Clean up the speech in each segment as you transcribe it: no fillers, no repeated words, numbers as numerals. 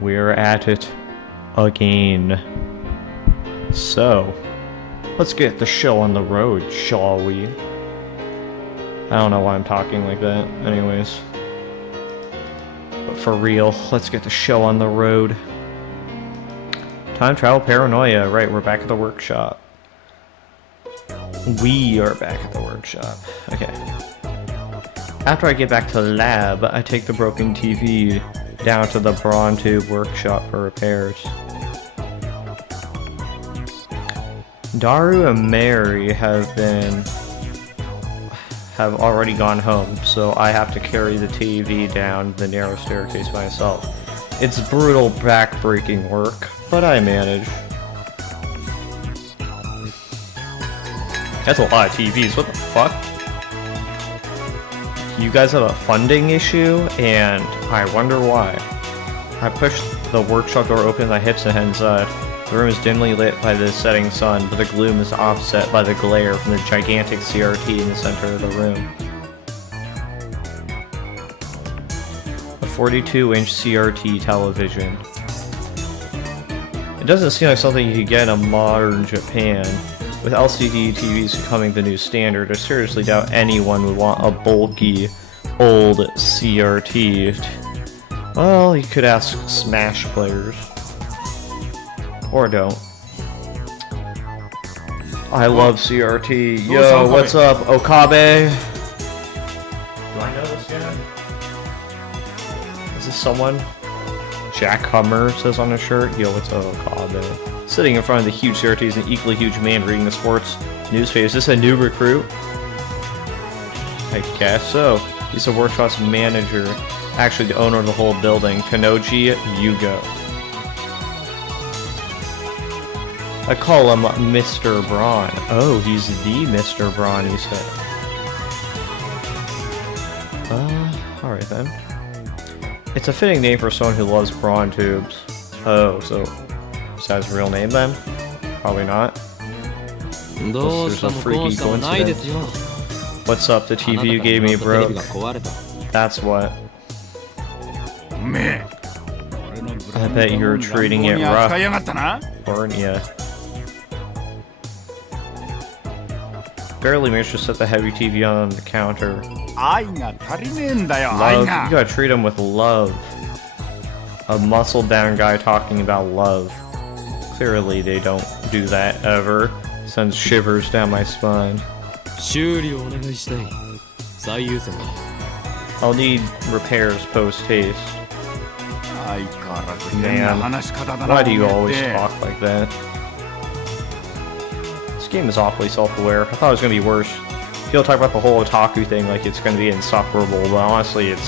We're at it again. So, let's get the show on the road, shall we? I don't know why I'm talking like that. Anyways. But for real, let's get the show on the road. Time travel paranoia. Right, we're back at the workshop. We are back at the workshop. Okay. After I get back to the lab, I take the broken TV down to the Braun Tube workshop for repairs. Daru and Mary have already gone home, so I have to carry the TV down the narrow staircase myself. It's brutal back-breaking work, but I manage. That's a lot of TVs, what the fuck? You guys have a funding issue, and I wonder why. I push the workshop door open, my hips and head inside. The room is dimly lit by the setting sun, but the gloom is offset by the glare from the gigantic CRT in the center of the room. A 42-inch CRT television. It doesn't seem like something you could get in a modern Japan. With LCD TVs becoming the new standard, I seriously doubt anyone would want a bulky, old CRT. Well, you could ask Smash players. Or don't. I love CRT. Yo, what's up, Okabe? Do I know this guy? Is this someone? Jack Hummer says on his shirt. Yo, what's up, Okabe? Sitting in front of the huge CRT is an equally huge man reading the sports newspaper. Is this a new recruit? I guess so. He's the workshop's manager. Actually, the owner of the whole building. Kanoji Yugo. I call him Mr. Braun. Oh, he's the Mr. Braun, he said. Alright then. It's a fitting name for someone who loves Braun tubes. Oh, so is that his real name then? Probably not. There's a freaky coincidence. What's up, the TV you gave me broke? That's what. I bet you were treating it rough, weren't ya? Barely managed to set the heavy TV on the counter. Love, you gotta treat him with love. A muscle-bound guy talking about love. Clearly they don't do that ever. Sends shivers down my spine. I'll need repairs post-haste. Man, why do you always talk like that? This game is awfully self-aware. I thought it was gonna be worse. People talk about the whole otaku thing like it's gonna be insufferable, but honestly it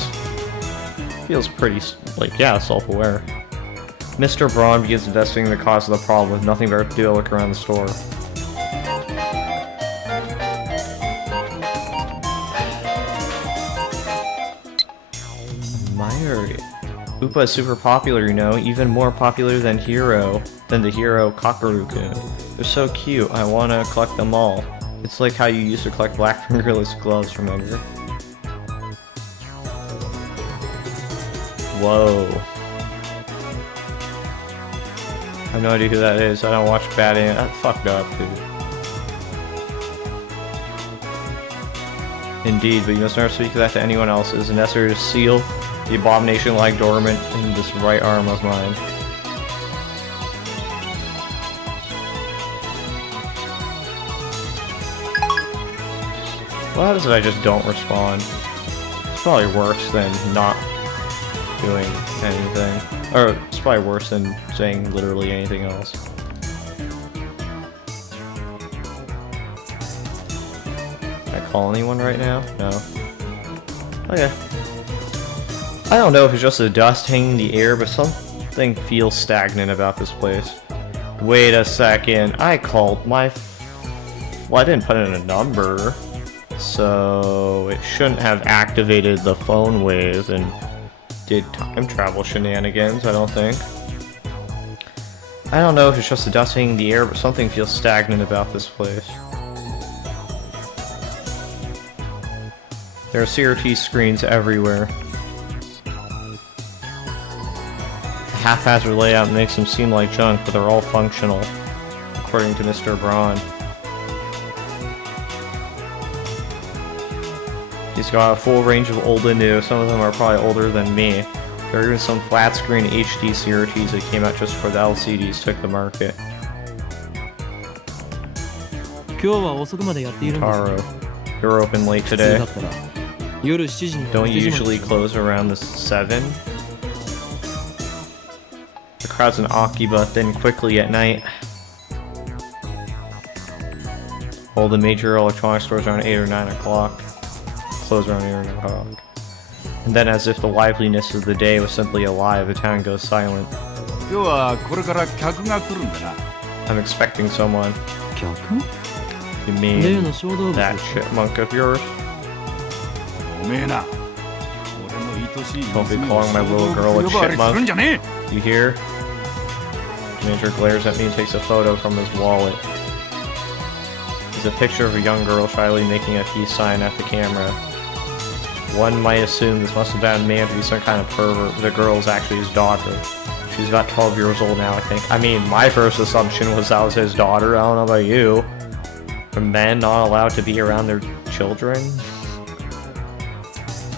feels pretty, like, yeah, self-aware. Mr. Braun begins investigating the cause of the problem with nothing better to do than look around the store. Myri. Upa is super popular, you know, even more popular than the hero Kakeru-kun. They're so cute, I wanna collect them all. It's like how you used to collect black fingerless gloves, remember? Whoa. I have no idea who that is. I don't watch bad anime. That's fucked up, dude. Indeed, but you must never speak that to anyone else. It is necessary to seal the abomination like dormant in this right arm of mine. What happens if I just don't respond? It's probably worse than not doing anything. Or it's probably worse than saying literally anything else. Can I call anyone right now? No. Okay. I don't know if it's just the dust hanging in the air, but something feels stagnant about this place. Wait a second. I called my... Well, I didn't put in a number. So it shouldn't have activated the phone wave and did time travel shenanigans, I don't think. I don't know if it's just the dust hanging in the air, but something feels stagnant about this place. There are CRT screens everywhere. haphazard layout makes them seem like junk, but they're all functional, according to Mr. Braun. He's got a full range of old and new. Some of them are probably older than me. There are even some flat screen HD CRTs that came out just before the LCDs took the market. Taro, you're open late today. Don't you usually close around the 7? The crowd's in Akiba, then quickly at night. All the major electronics stores around 8 or 9 o'clock. Close around 8 or 9 o'clock. And then, as if the liveliness of the day was simply a lie, the town goes silent. I'm expecting someone. You mean that chipmunk of yours? Don't be calling my little girl a chipmunk. You hear? Major glares at me and takes a photo from his wallet. There's a picture of a young girl shyly making a peace sign at the camera. One might assume this must have been a man to be some kind of pervert. The girl is actually his daughter. She's about 12 years old now, I think. I mean, my first assumption was that was his daughter. I don't know about you. Are men not allowed to be around their children?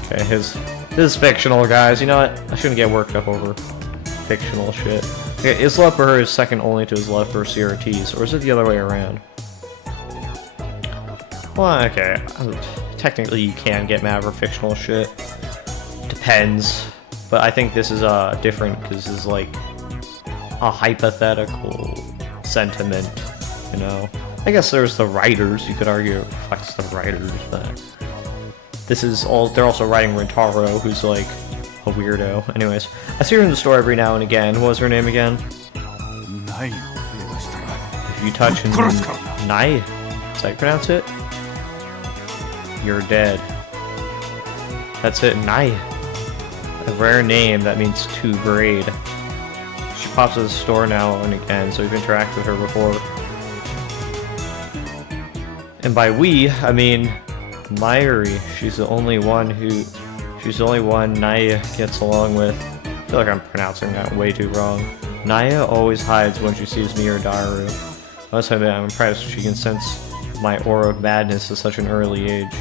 Okay, his is fictional, guys. You know what? I shouldn't get worked up over fictional shit. Okay, his love for her is second only to his love for CRTs, or is it the other way around? Well, okay. Technically, you can get mad over fictional shit. Depends. But I think this is different because this is like a hypothetical sentiment, you know? I guess there's the writers, you could argue it reflects the writers, but this is all, they're also writing Rintaro, who's like a weirdo. Anyways, I see her in the store every now and again. What was her name again? If you touch Nai, is that how you pronounce it? You're dead. That's it, Nai. A rare name that means to grade. She pops at the store now and again, so we've interacted with her before. And by we, I mean Mayuri. She's the only one Naya gets along with. I feel like I'm pronouncing that way too wrong. Naya always hides when she sees me or Daru. I must admit, I'm impressed she can sense my aura of madness at such an early age.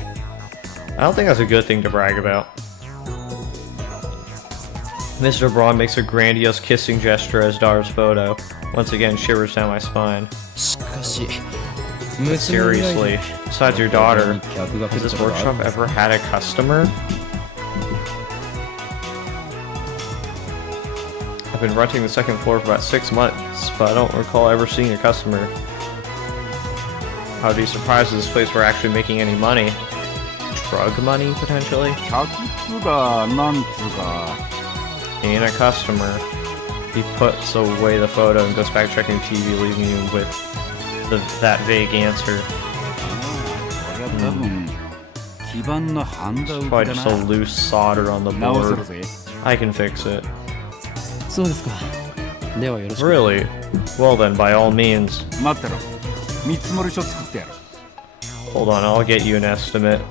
I don't think that's a good thing to brag about. Mr. Braun makes a grandiose kissing gesture as Daru's photo. Once again, shivers down my spine. Seriously, besides your daughter, has this workshop ever had a customer? I've been renting the second floor for about 6 months, but I don't recall ever seeing a customer. I would be surprised if this place were actually making any money. Drug money, potentially? Ain't a customer. He puts away the photo and goes back checking TV, leaving you with that vague answer. It's probably just a loose solder on the board. I can fix it. Really? Well then, by all means. Hold on, I'll get you an estimate.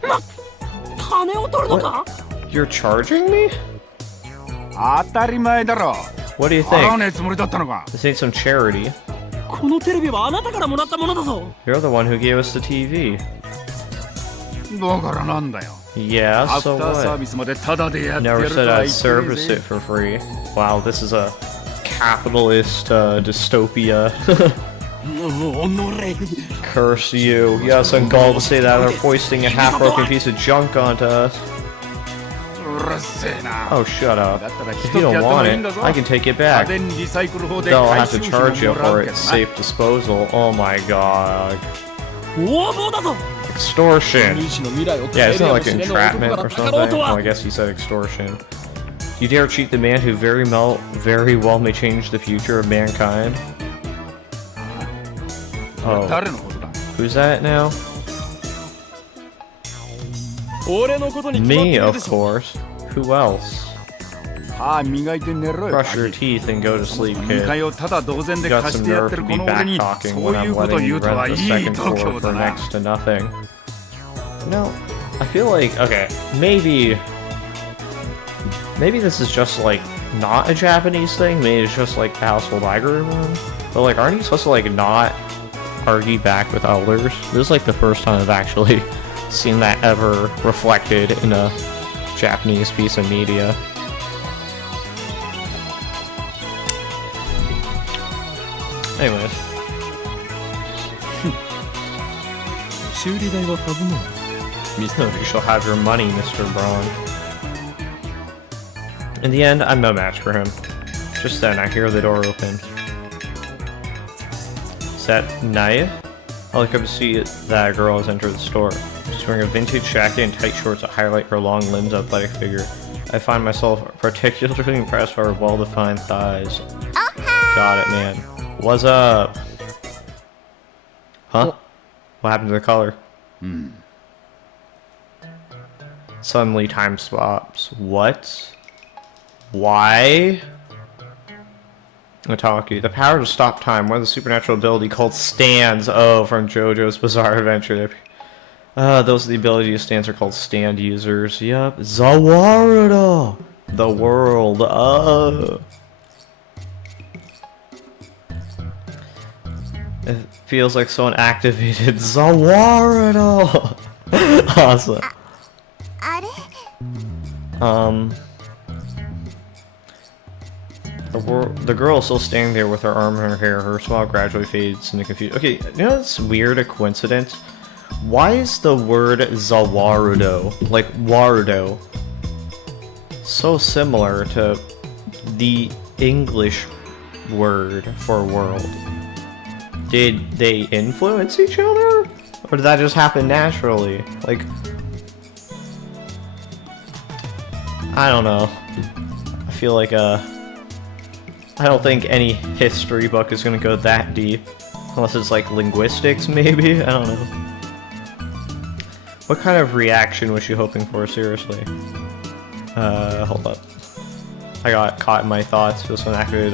What? You're charging me? What do you think? This ain't some charity. You're the one who gave us the TV. Yeah, so what? Never said I'd service it for free. Wow, this is a capitalist dystopia. Curse you. You have some gall to say that they're foisting a half-broken piece of junk onto us. Oh, shut up. If you don't want it, I can take it back. They'll have to charge you for its safe disposal. Oh my god. Extortion. Yeah, isn't it like entrapment or something? Oh, I guess he said extortion. You dare cheat the man who very well may change the future of mankind? Oh. Who's that now? Me, of course. Who else? Brush your teeth and go to sleep, kid. You got some nerve to be back-talking when I'm letting you rent the second floor for next to nothing. No, I feel like, okay, maybe this is just like not a Japanese thing. Maybe it's just like the household I grew up in. But like, aren't you supposed to like not argue back with elders? This is like the first time I've actually seen that ever reflected in a Japanese piece of media. Anyways. You shall have your money, Mr. Braun. In the end, I'm no match for him. Just then, I hear the door open. Is that Naya? I look up to see that girl has entered the store. She's wearing a vintage jacket and tight shorts that highlight her long limbs and athletic figure. I find myself particularly impressed by her well-defined thighs. Got it, man. What's up? Huh? What happened to the color? Suddenly time stops. What? Why? Otaku. The power to stop time. One of the supernatural ability called STEINS. Oh, from JoJo's Bizarre Adventure. Those are the ability of stands are called stand users. Yup. Zawarudo! The world. It feels like someone activated Zawarudo! Awesome. The girl is still standing there with her arm in her hair. Her smile gradually fades into confusion. Okay, you know it's weird, a coincidence? Why is the word Zawarudo, like Warudo, so similar to the English word for world? Did they influence each other? Or did that just happen naturally? Like, I don't know. I feel like, I don't think any history book is gonna go that deep. Unless it's like linguistics, maybe? I don't know. What kind of reaction was she hoping for, seriously? Hold up. I got caught in my thoughts. This one acted,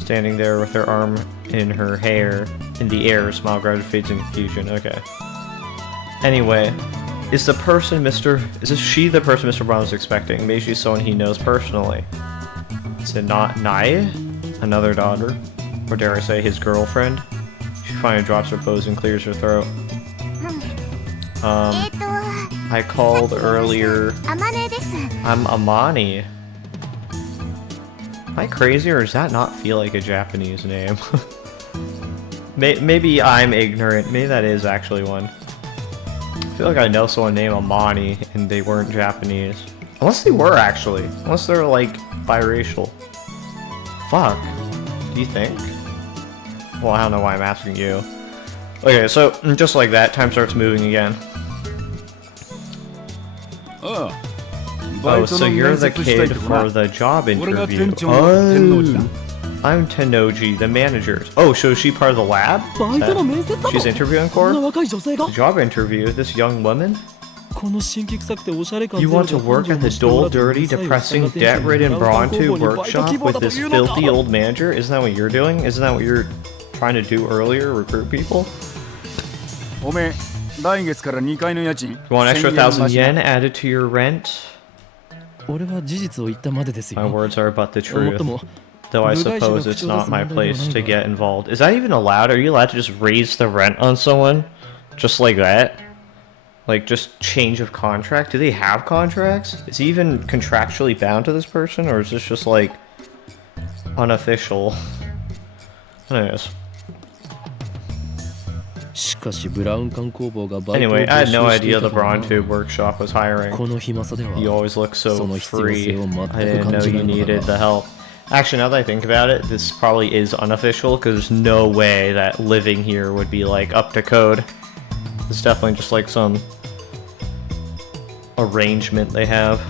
standing there with her arm in her hair, in the air, smile gradually fades in confusion. Okay. Anyway, is this she the person Mr. Brown was expecting? Maybe she's someone he knows personally. Is it not Naya? Another daughter? Or dare I say, his girlfriend? She finally drops her pose and clears her throat. I called earlier. I'm Amani. Am I crazy, or does that not feel like a Japanese name? Maybe I'm ignorant. Maybe that is actually one. I feel like I know someone named Amani, and they weren't Japanese. Unless they were, actually. Unless they're, like, biracial. Fuck. Do you think? Well, I don't know why I'm asking you. Okay, so, just like that, time starts moving again. Oh, so you're the kid for the job interview. Oh, I'm Tenoji, the manager. Oh, so is she part of the lab? She's interviewing for? The job interview, this young woman? You want to work at the dull, dirty, depressing, debt-ridden Bronto workshop with this filthy old manager? Isn't that what you're doing? Isn't that what you're trying to do earlier, recruit people? You want an extra 1,000 yen added to your rent? My words are but the truth. Though I suppose it's not my place to get involved. Is that even allowed? Are you allowed to just raise the rent on someone? Just like that? Like, just change of contract? Do they have contracts? Is he even contractually bound to this person? Or is this just, like, unofficial? Anyways. Anyway, I had no idea the Braun Tube workshop was hiring. You always look so free. I didn't know you needed the help. Actually, now that I think about it, this probably is unofficial, because there's no way that living here would be, like, up to code. It's definitely just, like, some arrangement they have.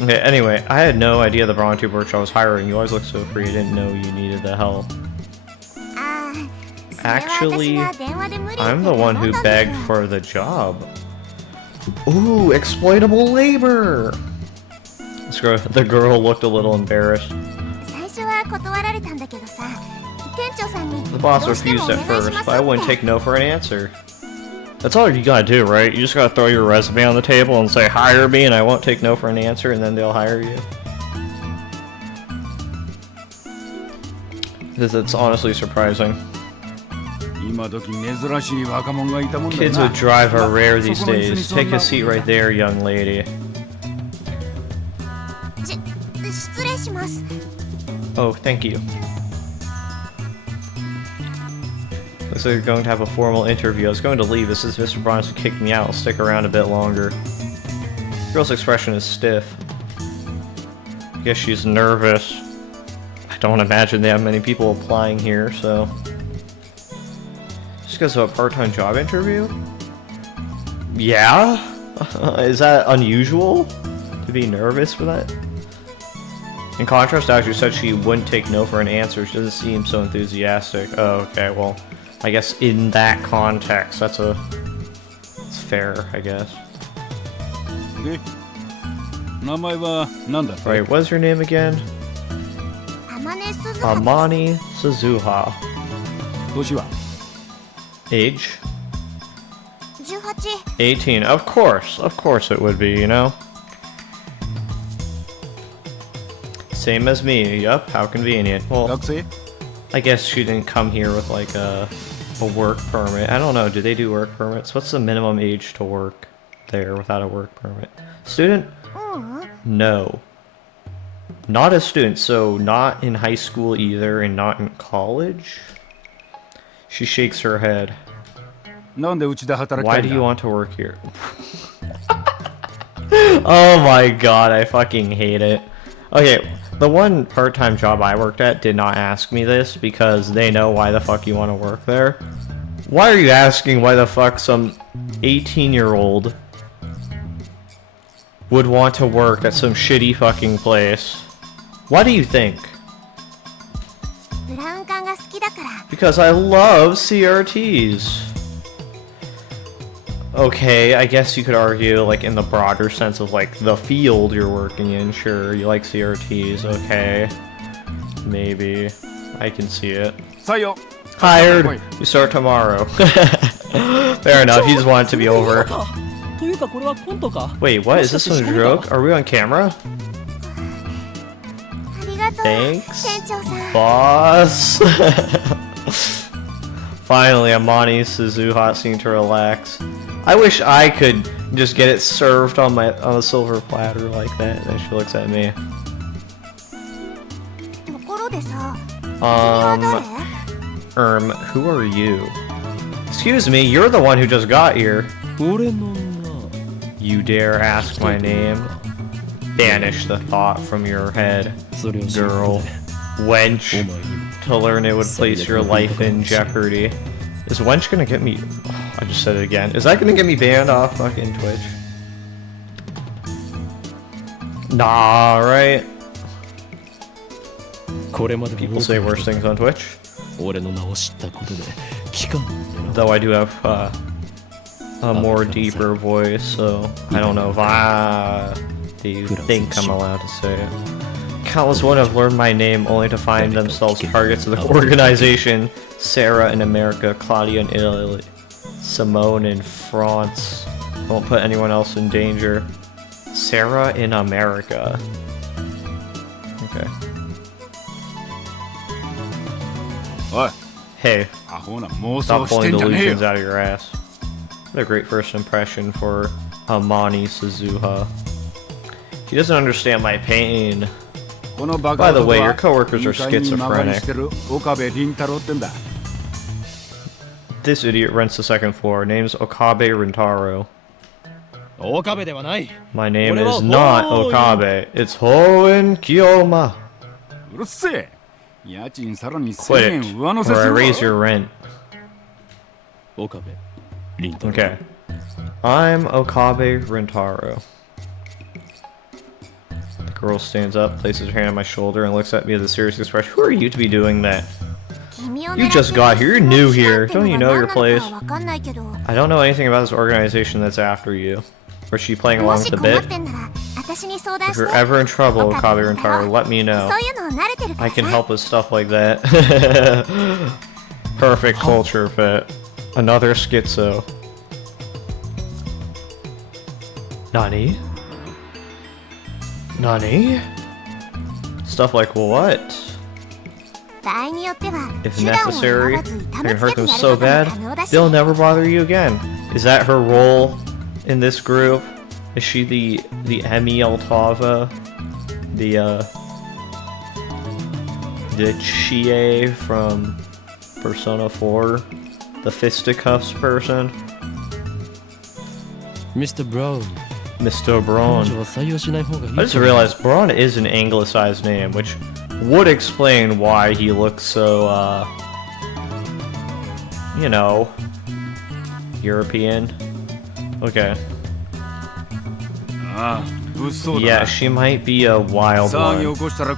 Okay, anyway, I had no idea the Braun Tube workshop was hiring. You always look so free. I didn't know you needed the help. Actually, I'm the one who begged for the job. Ooh, exploitable labor! The girl looked a little embarrassed. The boss refused at first, but I wouldn't take no for an answer. That's all you gotta do, right? You just gotta throw your resume on the table and say, hire me, and I won't take no for an answer, and then they'll hire you. It's honestly surprising. Kids with drive are rare these days. Take a seat right there, young lady. Oh, thank you. Looks like you're going to have a formal interview. I was going to leave. This is Mr. Barnes who kicked me out. I'll stick around a bit longer. The girl's expression is stiff. I guess she's nervous. I don't imagine they have many people applying here, so... Just goes to a part-time job interview? Yeah? Is that unusual? To be nervous for that? In contrast, Ashley said she wouldn't take no for an answer. She doesn't seem so enthusiastic. Oh, okay, well... I guess in that context, it's fair, I guess. Right, what's your name again? Amani Suzuha. Age? 18. Of course it would be, you know? Same as me, yup, how convenient. Well, I guess she didn't come here with like a work permit. I don't know, do they do work permits? What's the minimum age to work there without a work permit? Student? No. Not a student, so not in high school either and not in college? She shakes her head. Why do you want to work here? Oh my god, I fucking hate it. Okay, the one part-time job I worked at did not ask me this because they know why the fuck you want to work there. Why are you asking why the fuck some 18-year-old would want to work at some shitty fucking place? Why do you think? Because I love CRTs. Okay, I guess you could argue, like, in the broader sense of, like, the field you're working in, sure, you like CRTs, okay. Maybe. I can see it. Hired! You start tomorrow. Fair enough, he just wanted to be over. Wait, what? Is this a joke? Are we on camera? Thanks, boss. Finally, Amani Suzuha seemed to relax. I wish I could just get it served on a silver platter like that. Then she looks at me. Who are you? Excuse me, you're the one who just got here. You dare ask my name? Banish the thought from your head, girl. Wench. To learn it would place your life in jeopardy. Is wench gonna get me... Oh, I just said it again. Is that gonna get me banned off fucking Twitch? Nah, right? People say worse things on Twitch. Though I do have a more deeper voice, so I don't know if do you think I'm allowed to say it. Countless women have learned my name only to find themselves targets of the organization. Sarah in America, Claudia in Italy, Simone in France. Won't put anyone else in danger. Sarah in America. Okay. Hey, stop pulling delusions out of your ass. What a great first impression for Amani Suzuha. He doesn't understand my pain. By the way, your coworkers are schizophrenic. This idiot rents the second floor. Name's Okabe Rintaro. My name is not Okabe. It's Hoen Kiyoma. Quit it, or I raise your rent. Okay. I'm Okabe Rintaro. The girl stands up, places her hand on my shoulder, and looks at me with a serious expression. Who are you to be doing that? You just got here. You're new here. Don't you know your place? I don't know anything about this organization that's after you. Or is she playing along with the bit? If you're ever in trouble, Okabe Rintaro, let me know. I can help with stuff like that. Perfect culture fit. Another schizo. Nani? Nani? Stuff like what? If necessary, I can hurt them so bad, they'll never bother you again. Is that her role in this group? Is she the Emmy Altava? The Chie from Persona 4? The fisticuffs person? Mr. Brown. Mr. Braun. I just realized Braun is an anglicized name, which would explain why he looks so, you know, European. Okay. Yeah, she might be a wild one.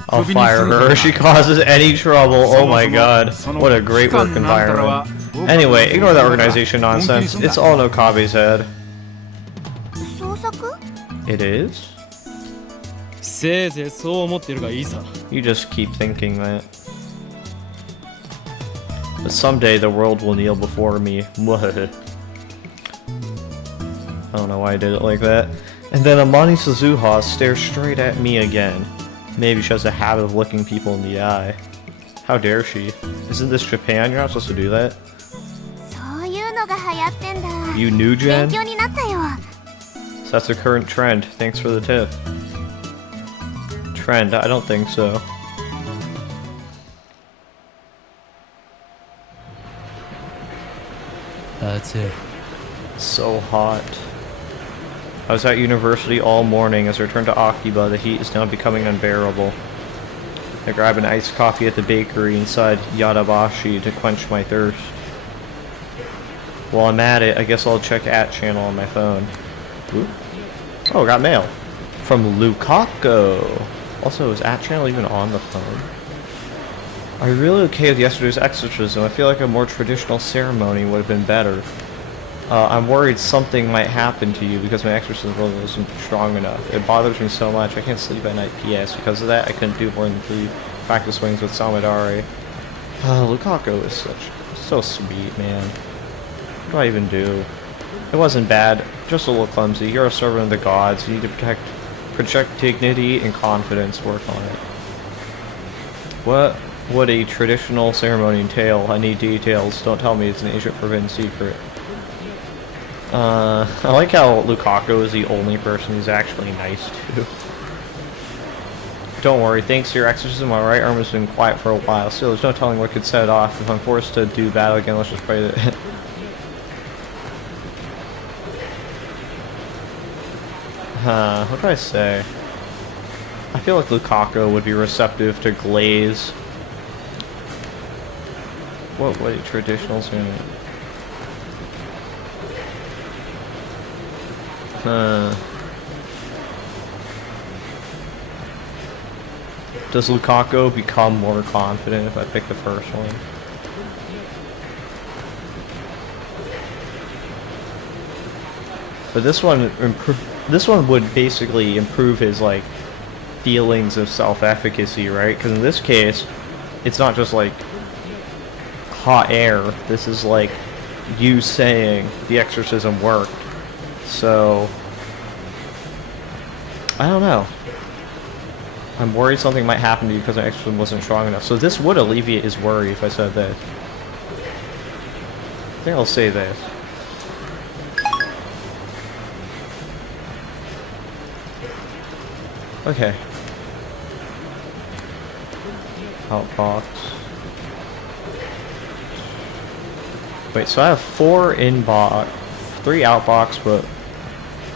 I'll fire her if she causes any trouble. Oh my god, what a great work environment. Anyway, ignore that organization nonsense. It's all in Okabe's head. It is? You just keep thinking that. But someday the world will kneel before me. I don't know why I did it like that. And then Amani Suzuha stares straight at me again. Maybe she has a habit of looking people in the eye. How dare she? Isn't this Japan? You're not supposed to do that. You knew, Jen? So that's a current trend. Thanks for the tip. Trend? I don't think so. That's it. So hot. I was at university all morning. As I returned to Akiba, the heat is now becoming unbearable. I grab an iced coffee at the bakery inside Yadabashi to quench my thirst. While I'm at it, I guess I'll check @channel on my phone. Ooh. Oh, got mail. From Lukaku. Also, is @channel even on the phone? Are you really okay with yesterday's exorcism? I feel like a more traditional ceremony would have been better. I'm worried something might happen to you because my exorcism wasn't strong enough. It bothers me so much. I can't sleep at night. P.S. Because of that, I couldn't do more than 3 practice swings with Samadari. Lukaku is so sweet, man. What do I even do? It wasn't bad, just a little clumsy. You're a servant of the gods. You need to project dignity and confidence. Work on it. What would a traditional ceremony entail? I need details. Don't tell me it's an ancient forbidden secret. I like how Lukaku is the only person who's actually nice to. Don't worry, thanks to your exorcism, my right arm has been quiet for a while. Still, there's no telling what could set it off. If I'm forced to do battle again, let's just pray that... what do I say? I feel like Lukaku would be receptive to glaze. What would a traditional ceremony... Does Lukaku become more confident if I pick the first one? But this one would basically improve his like feelings of self-efficacy, right? Because in this case, it's not just like hot air. This is like you saying the exorcism worked. So, I don't know. I'm worried something might happen to you because my exorcism wasn't strong enough. So this would alleviate his worry if I said this. I think I'll say this. Okay. Outbox. Wait, so I have 4 inbox, 3 outbox, but...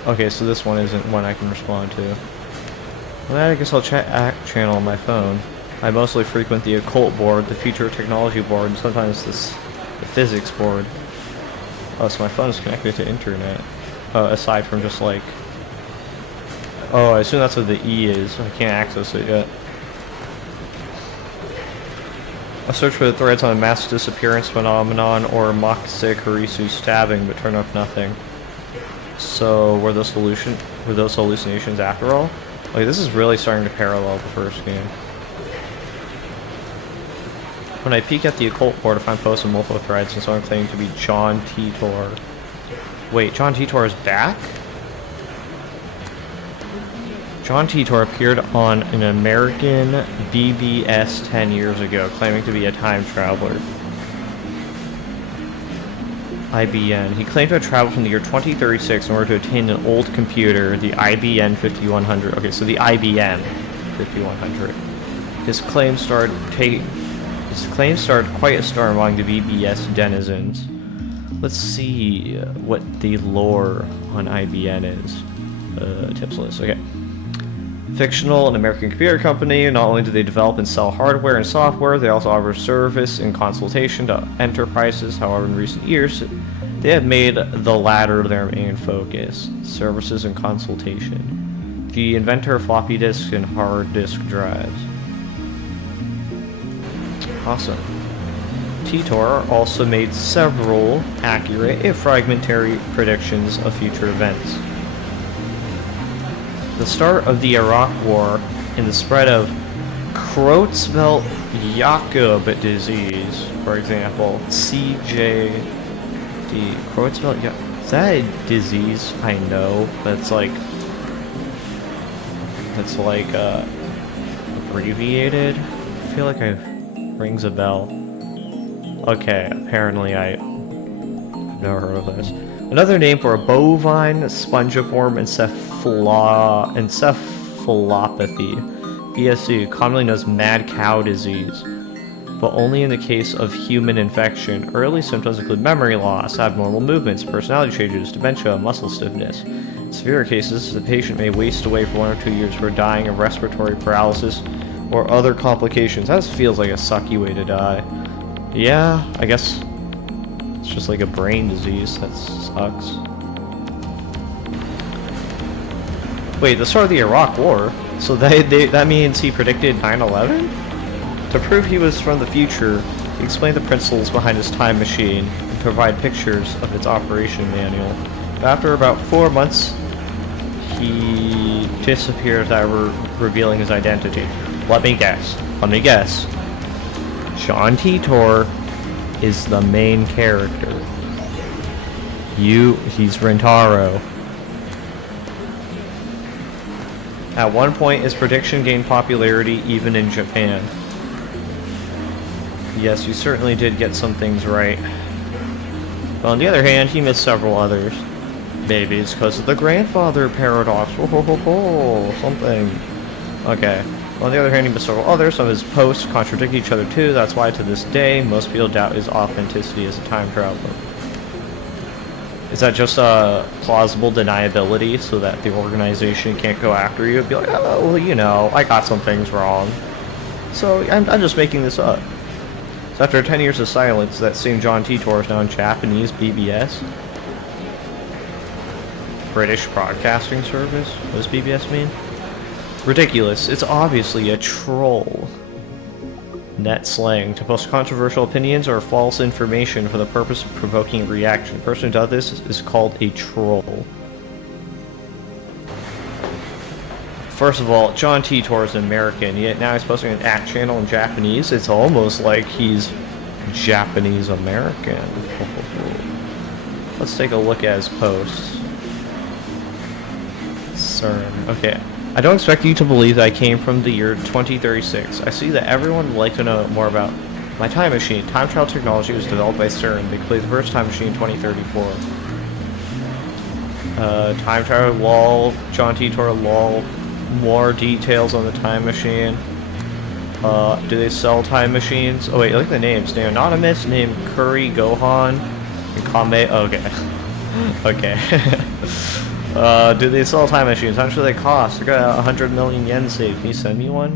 Okay, so this one isn't one I can respond to. Well, I guess I'll check channel on my phone. I mostly frequent the occult board, the future technology board, and sometimes the physics board. Oh, so my phone is connected to internet. Aside from just like... Oh, I assume that's what the E is. I can't access it yet. I searched for the threads on the mass disappearance phenomenon or Makise Kurisu stabbing, but turned up nothing. So, were those hallucinations after all? Like, this is really starting to parallel the first game. When I peek at the occult board, I find posts on multiple threads, and so I'm claiming to be John Titor. Wait, John Titor is back? John Titor appeared on an American BBS 10 years ago, claiming to be a time traveler. IBN. He claimed to have traveled from the year 2036 in order to obtain an old computer, the IBN 5100. Okay, so the IBM 5100. His claims started quite a stir among the BBS denizens. Let's see what the lore on IBN is. Tips list. Okay. Fictional, an American computer company. Not only do they develop and sell hardware and software, they also offer service and consultation to enterprises. However, in recent years, they have made the latter their main focus. Services and consultation. The inventor of floppy disks and hard disk drives. Awesome. Titor also made several accurate, if fragmentary, predictions of future events. The start of the Iraq War and the spread of Creutzfeldt-Jakob disease, for example, CJD. Creutzfeldt-Jakob. Is that a disease? I know. That's like abbreviated. I feel like it rings a bell. Okay, apparently I've never heard of this. Another name for a bovine spongiform encephalopathy, BSE, commonly known as mad cow disease, but only in the case of human infection. Early symptoms include memory loss, abnormal movements, personality changes, dementia, muscle stiffness. In severe cases, the patient may waste away for 1 or 2 years before dying of respiratory paralysis or other complications. That feels like a sucky way to die. Yeah, I guess it's just like a brain disease. That sucks. Wait, the start of the Iraq War? So that means he predicted 9/11? To prove he was from the future, he explained the principles behind his time machine and provided pictures of its operation manual. But after about 4 months, he disappeared without revealing his identity. Let me guess. John Titor is the main character. He's Rentaro. At one point, his prediction gained popularity even in Japan. Yes, you certainly did get some things right. But on the other hand, he missed several others. Maybe it's because of the grandfather paradox. Something. Okay. On the other hand, he missed several others. Some of his posts contradict each other too. That's why to this day, most people doubt his authenticity as a time traveler. Is that just a plausible deniability so that the organization can't go after you and be like, oh, well, you know, I got some things wrong. So I'm just making this up. So after 10 years of silence, that same John Titor is now in Japanese BBS. British Broadcasting Service? What does BBS mean? Ridiculous. It's obviously a troll. Net slang. To post controversial opinions or false information for the purpose of provoking a reaction. The person who does this is called a troll. First of all, John Titor is American, yet now he's posting an act channel in Japanese. It's almost like he's Japanese American. Let's take a look at his posts. CERN. Okay. I don't expect you to believe that I came from the year 2036. I see that everyone would like to know more about my time machine. Time travel technology was developed by CERN. They completed the first time machine in 2034. Time travel, lol. John Titor, lol. More details on the time machine. Do they sell time machines? Oh wait, look at the names. They're anonymous, named Curry Gohan, and Kame. Okay. Okay. Do they sell time machines? How much do they cost? I got 100 million yen saved. Can you send me one?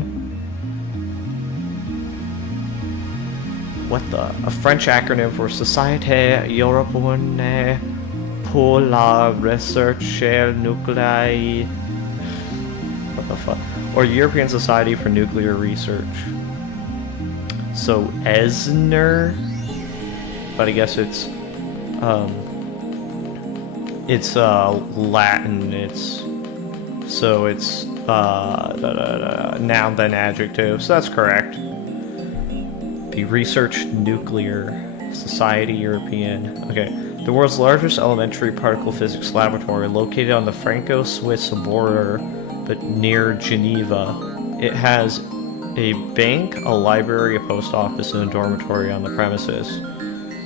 What the? A French acronym for Société Européenne pour la Recherche Nucléaire. What the fuck? Or European Society for Nuclear Research. So ESNER, but I guess it's Latin. It's noun then adjective. So that's correct. The Research Nuclear Society European. Okay. The world's largest elementary particle physics laboratory, located on the Franco-Swiss border but near Geneva. It has a bank, a library, a post office, and a dormitory on the premises.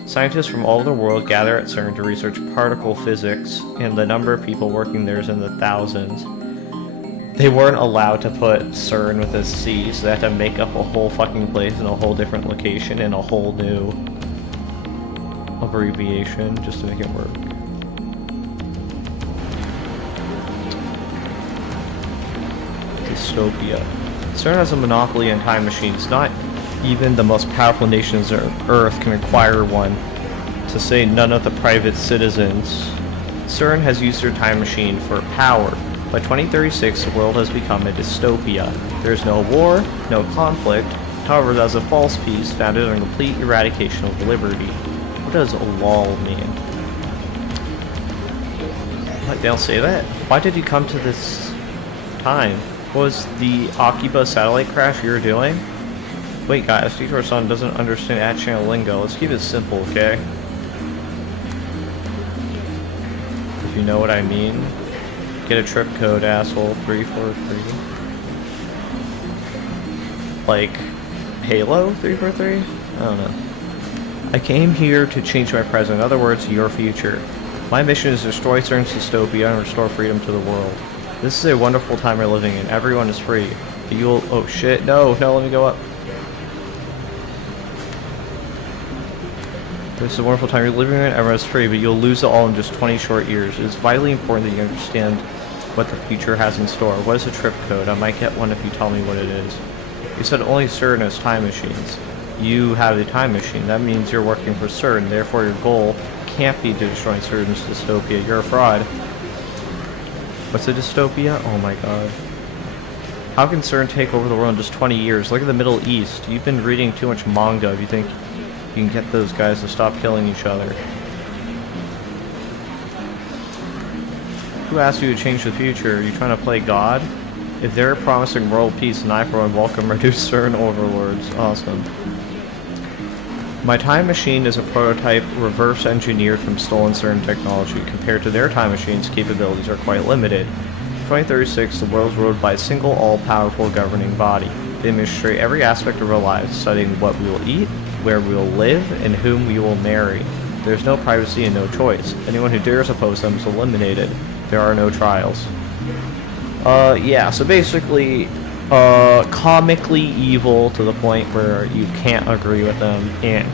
Scientists from all over the world gather at CERN to research particle physics, and the number of people working there is in the thousands. They weren't allowed to put CERN with a C, so they had to make up a whole fucking place in a whole different location and a whole new abbreviation just to make it work. Dystopia. CERN has a monopoly on time machines. Not even the most powerful nations on Earth can acquire one, to say none of the private citizens. CERN has used their time machine for power. By 2036, the world has become a dystopia. There is no war, no conflict. However, that is a false peace founded on complete eradication of liberty. What does LOL mean? What, they don't say that? Why did you come to this time? Was the Akiba satellite crash you were doing? Wait guys, Detour-san doesn't understand ad-channel lingo. Let's keep it simple, okay? If you know what I mean. Get a trip code, asshole. 343. Like, Halo 343? I don't know. I came here to change my present. In other words, your future. My mission is to destroy CERN's dystopia and restore freedom to the world. This is a wonderful time we're living in. Everyone is free. But you'll... Oh shit. No, let me go up. This is a wonderful time you're living in. Everyone is free, but you'll lose it all in just 20 short years. It is vitally important that you understand what the future has in store. What is a trip code? I might get one if you tell me what it is. You said only CERN has time machines. You have a time machine. That means you're working for CERN. Therefore, your goal can't be to destroy CERN's dystopia. You're a fraud. What's a dystopia? Oh my god. How can CERN take over the world in just 20 years? Look at the Middle East. You've been reading too much manga if you think you can get those guys to stop killing each other. Who asked you to change the future? Are you trying to play God? If they're promising world peace, and I for one welcome reduced CERN overlords. Awesome. My time machine is a prototype reverse engineered from stolen CERN technology. Compared to their time machines, capabilities are quite limited. In 2036, the world is ruled by a single all-powerful governing body. They administrate every aspect of our lives, studying what we will eat, where we will live, and whom we will marry. There is no privacy and no choice. Anyone who dares oppose them is eliminated. There are no trials. Yeah, so basically, comically evil to the point where you can't agree with them, and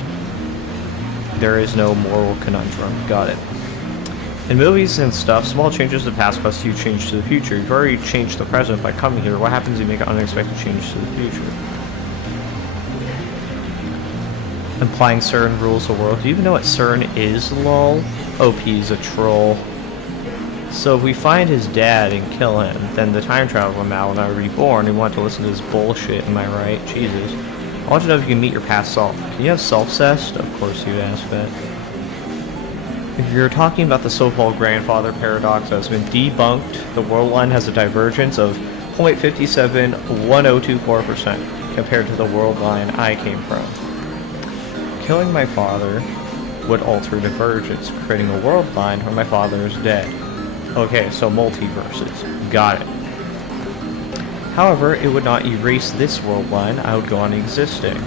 there is no moral conundrum. Got it. In movies and stuff, small changes to the past cause huge change to the future. You've already changed the present by coming here. What happens if you make an unexpected change to the future? Implying CERN rules the world. Do you even know what CERN is, lol? OP is a troll. So if we find his dad and kill him, then the time traveler Mal will not be reborn and want to listen to this bullshit, am I right? Jesus. I want to know if you can meet your past self. Can you have self-cessed? Of course you'd ask that. If you're talking about the so-called grandfather paradox that has been debunked, the world line has a divergence of 0.571024% compared to the world line I came from. Killing my father would alter divergence, creating a world line where my father is dead. Okay, so multiverses. Got it. However, it would not erase this world line. I would go on existing.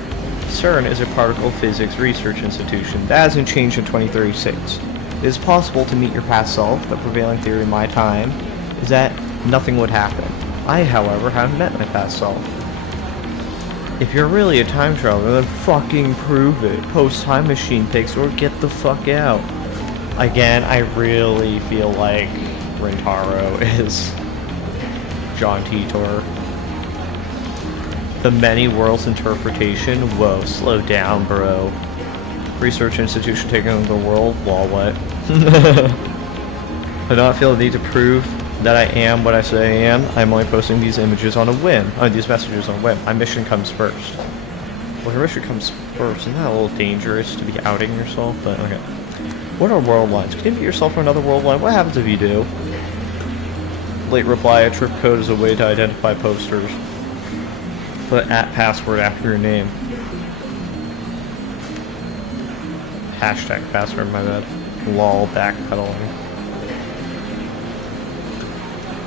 CERN is a particle physics research institution. That hasn't changed in 2036. It is possible to meet your past self. The prevailing theory in my time is that nothing would happen. I, however, haven't met my past self. If you're really a time traveler, then fucking prove it. Post time machine pics or get the fuck out. Again, I really feel like Rentaro is John Titor. The many worlds interpretation? Whoa, slow down, bro. Research institution taking over the world? Well, what? I don't feel the need to prove that I am what I say I am. I'm only posting these images on a whim. These messages on a whim. My mission comes first. Well, your mission comes first. Isn't that a little dangerous to be outing yourself? But okay. What are world lines? Can you get yourself from another world line? What happens if you do? Late reply, a trip code is a way to identify posters. Put password after your name. Hashtag password, my bad. Lol, backpedaling.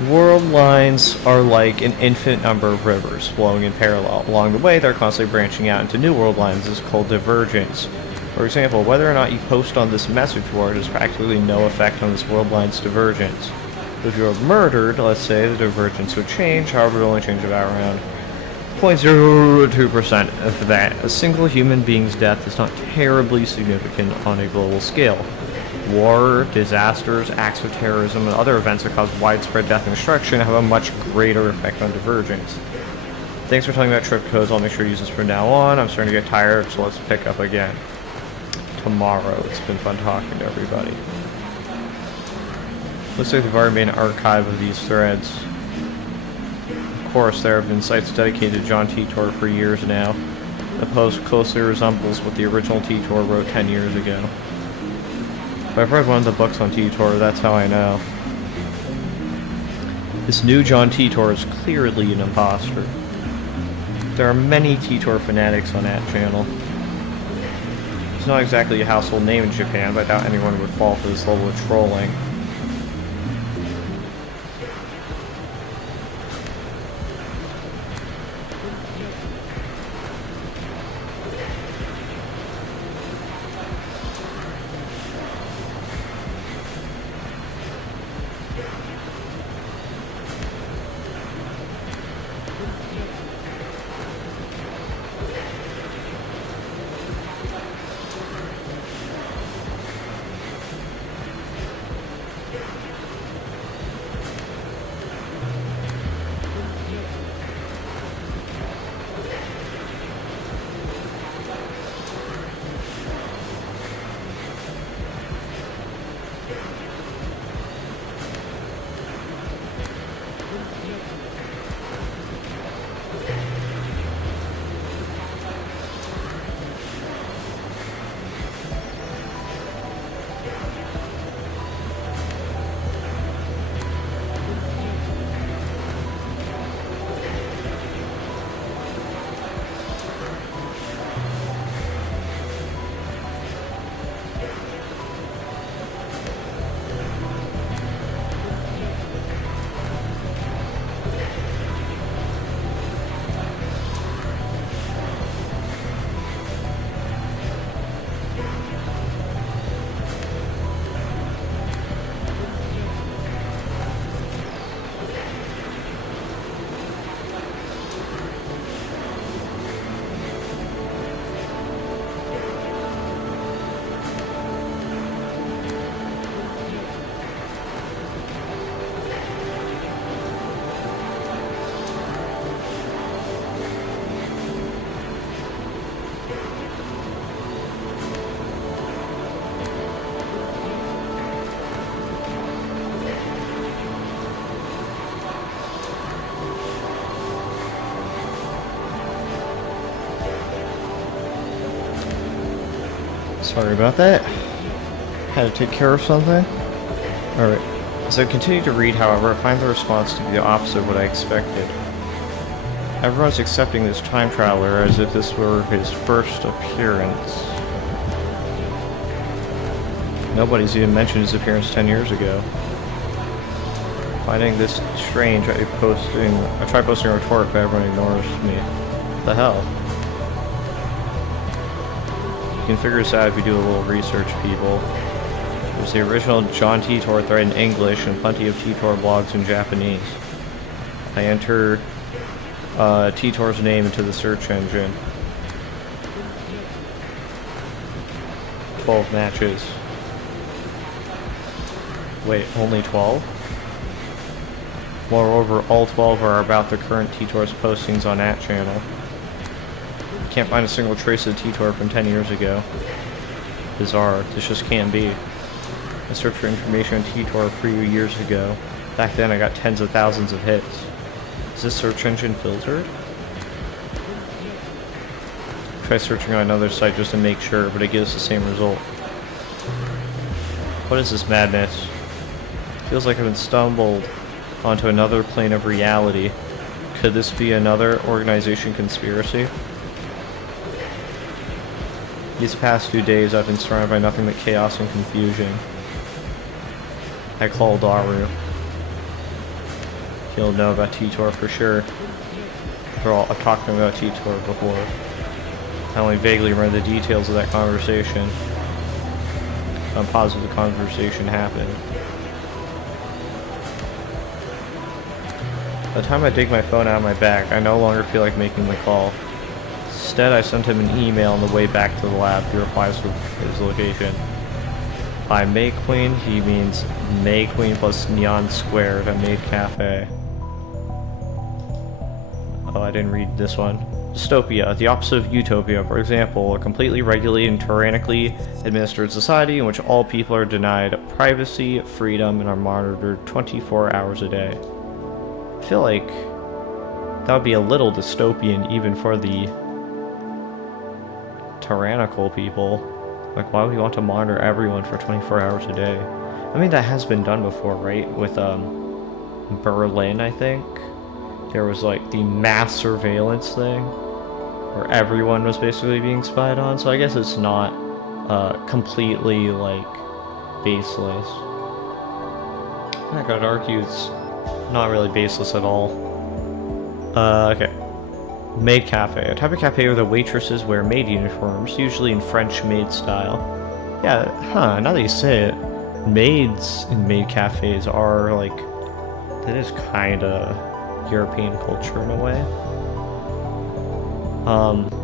World lines are like an infinite number of rivers flowing in parallel. Along the way, they're constantly branching out into new world lines. This is called divergence. For example, whether or not you post on this message board has practically no effect on this world line's divergence. If you were murdered, let's say, the divergence would change, however it would only change about around 0.02% of that. A single human being's death is not terribly significant on a global scale. War, disasters, acts of terrorism, and other events that cause widespread death and destruction have a much greater effect on divergence. Thanks for telling me about trip codes. I'll make sure to use this from now on. I'm starting to get tired, so let's pick up again tomorrow. It's been fun talking to everybody. Looks like they've already made an archive of these threads. Of course, there have been sites dedicated to John Titor for years now. The post closely resembles what the original Titor wrote 10 years ago. But I've read one of the books on Titor, that's how I know. This new John Titor is clearly an imposter. There are many Titor fanatics on that channel. It's not exactly a household name in Japan, but I doubt anyone would fall for this level of trolling. Sorry about that. Had to take care of something. Alright. As I continue to read, however, I find the response to be the opposite of what I expected. Everyone's accepting this time traveler as if this were his first appearance. Nobody's even mentioned his appearance 10 years ago. Finding this strange, I try posting a retort, but everyone ignores me. What the hell? You can figure this out if you do a little research, people. There's the original John Titor thread in English and plenty of Titor blogs in Japanese. I enter Titor's name into the search engine. 12 matches. Wait, only 12? Moreover, all 12 are about the current Titor's postings on that channel. Can't find a single trace of Titor from 10 years ago. Bizarre. This just can't be. I searched for information on Titor a few years ago. Back then I got tens of thousands of hits. Is this search engine filtered? Try searching on another site just to make sure, but it gives the same result. What is this madness? Feels like I've been stumbled onto another plane of reality. Could this be another organization conspiracy? These past few days I've been surrounded by nothing but chaos and confusion. I call Daru. He'll know about T-Tor for sure. I've talked to him about T-Tor before. I only vaguely remember the details of that conversation. I'm positive the conversation happened. By the time I dig my phone out of my bag, I no longer feel like making the call. Instead, I sent him an email on the way back to the lab. He replies with his location. By May Queen, he means May Queen plus Neon Squared at Maid Cafe. Oh, I didn't read this one. Dystopia, the opposite of utopia. For example, a completely regulated and tyrannically administered society in which all people are denied privacy, freedom, and are monitored 24 hours a day. I feel like that would be a little dystopian even for the tyrannical people. Like, why would you want to monitor everyone for 24 hours a day? I mean, that has been done before, right? With Berlin, I think. There was like the mass surveillance thing where everyone was basically being spied on, so I guess it's not completely like baseless. I gotta argue it's not really baseless at all. Okay. Maid Cafe, a type of cafe where the waitresses wear maid uniforms, usually in French maid style. Yeah, now that you say it, maids in maid cafes are like, that is kinda European culture in a way.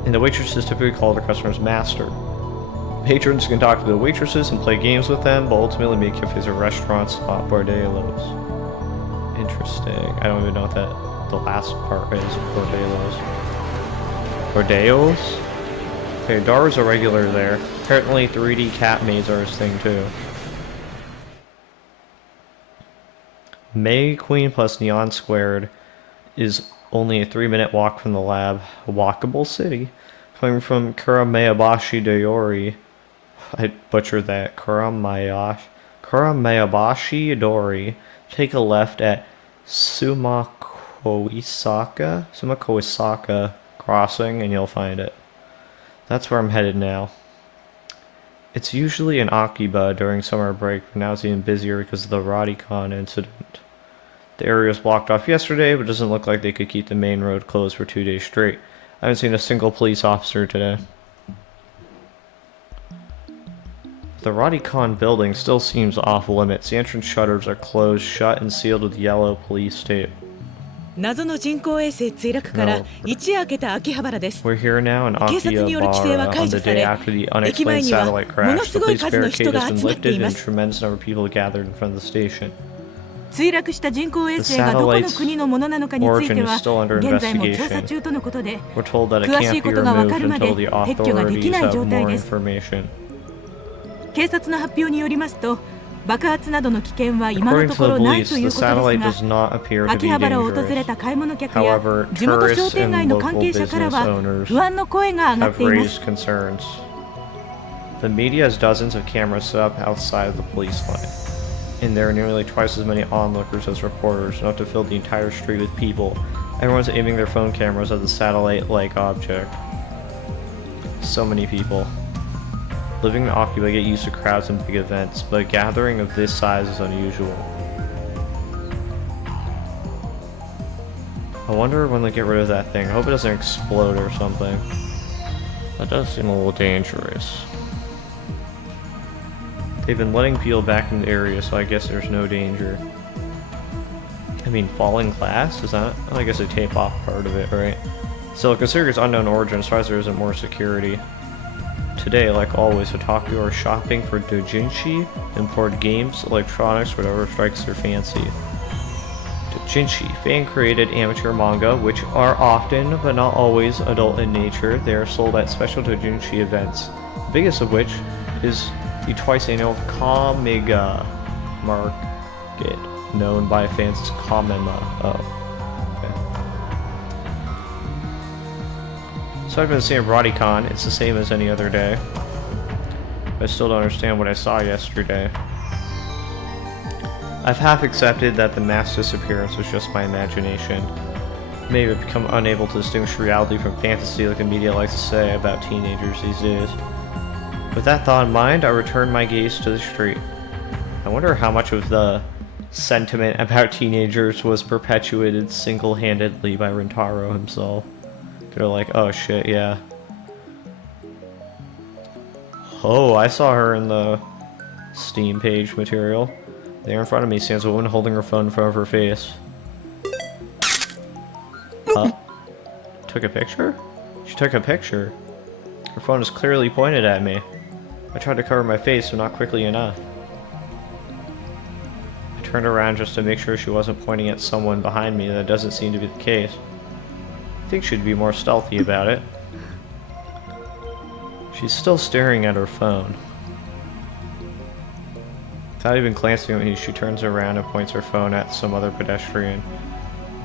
And the waitresses typically call their customers master. Patrons can talk to the waitresses and play games with them, but ultimately maid cafes are restaurants, not bordellos. Interesting. I don't even know what the last part is. Bordellos. Bordellos? Okay, Dar's a regular there. Apparently 3D cat maids are his thing too. May Queen plus Neon Squared is only a 3-minute walk from the lab. A walkable city. Coming from Kuramayabashi Dori. I butchered that. Kuramayabashi Dori. Take a left at Sumakoisaka crossing and you'll find it. That's where I'm headed now. It's usually an Akiba during summer break, but now it's even busier because of the Radicon incident. The area was blocked off yesterday, but it doesn't look like they could keep the main road closed for 2 days straight. I haven't seen a single police officer today. The Radicon building still seems off limits. The entrance shutters are closed, shut, and sealed with yellow police tape. No. We're here now in Akihabara on the day after the unexplained satellite crash. The police barricade has been lifted and a tremendous number of people gathered in front of the station. The satellite's origin is still under investigation. We're told that it can't be removed until the authorities have more information. According to the police, the satellite does not appear to be dangerous. However, tourists and local business owners have raised concerns. The media has dozens of cameras set up outside of the police line, and there are nearly twice as many onlookers as reporters, enough to fill the entire street with people. Everyone's aiming their phone cameras at the satellite-like object. So many people. Living in Akiba, get used to crowds and big events, but a gathering of this size is unusual. I wonder when they get rid of that thing. I hope it doesn't explode or something. That does seem a little dangerous. They've been letting people back in the area, so I guess there's no danger. I mean, falling glass? Is that? Oh, I guess they tape off part of it, right? Still, consider its unknown origin as far as there isn't more security. Today, like always, otaku are shopping for doujinshi, import games, electronics, whatever strikes their fancy. Doujinshi, fan-created amateur manga, which are often, but not always, adult in nature. They are sold at special doujinshi events, the biggest of which is the twice-annual Kamiga market, known by fans as Kamema. Oh. So I've been seeing Radicon, it's the same as any other day. I still don't understand what I saw yesterday. I've half accepted that the mass disappearance was just my imagination. Maybe I've become unable to distinguish reality from fantasy like the media likes to say about teenagers these days. With that thought in mind, I returned my gaze to the street. I wonder how much of the sentiment about teenagers was perpetuated single-handedly by Rintaro himself. They're like, oh shit, yeah. Oh, I saw her in the Steam page material. There in front of me stands a woman holding her phone in front of her face. Took a picture? She took a picture. Her phone is clearly pointed at me. I tried to cover my face, but not quickly enough. I turned around just to make sure she wasn't pointing at someone behind me. That doesn't seem to be the case. I think she'd be more stealthy about it. She's still staring at her phone. Without even glancing at me, she turns around and points her phone at some other pedestrian.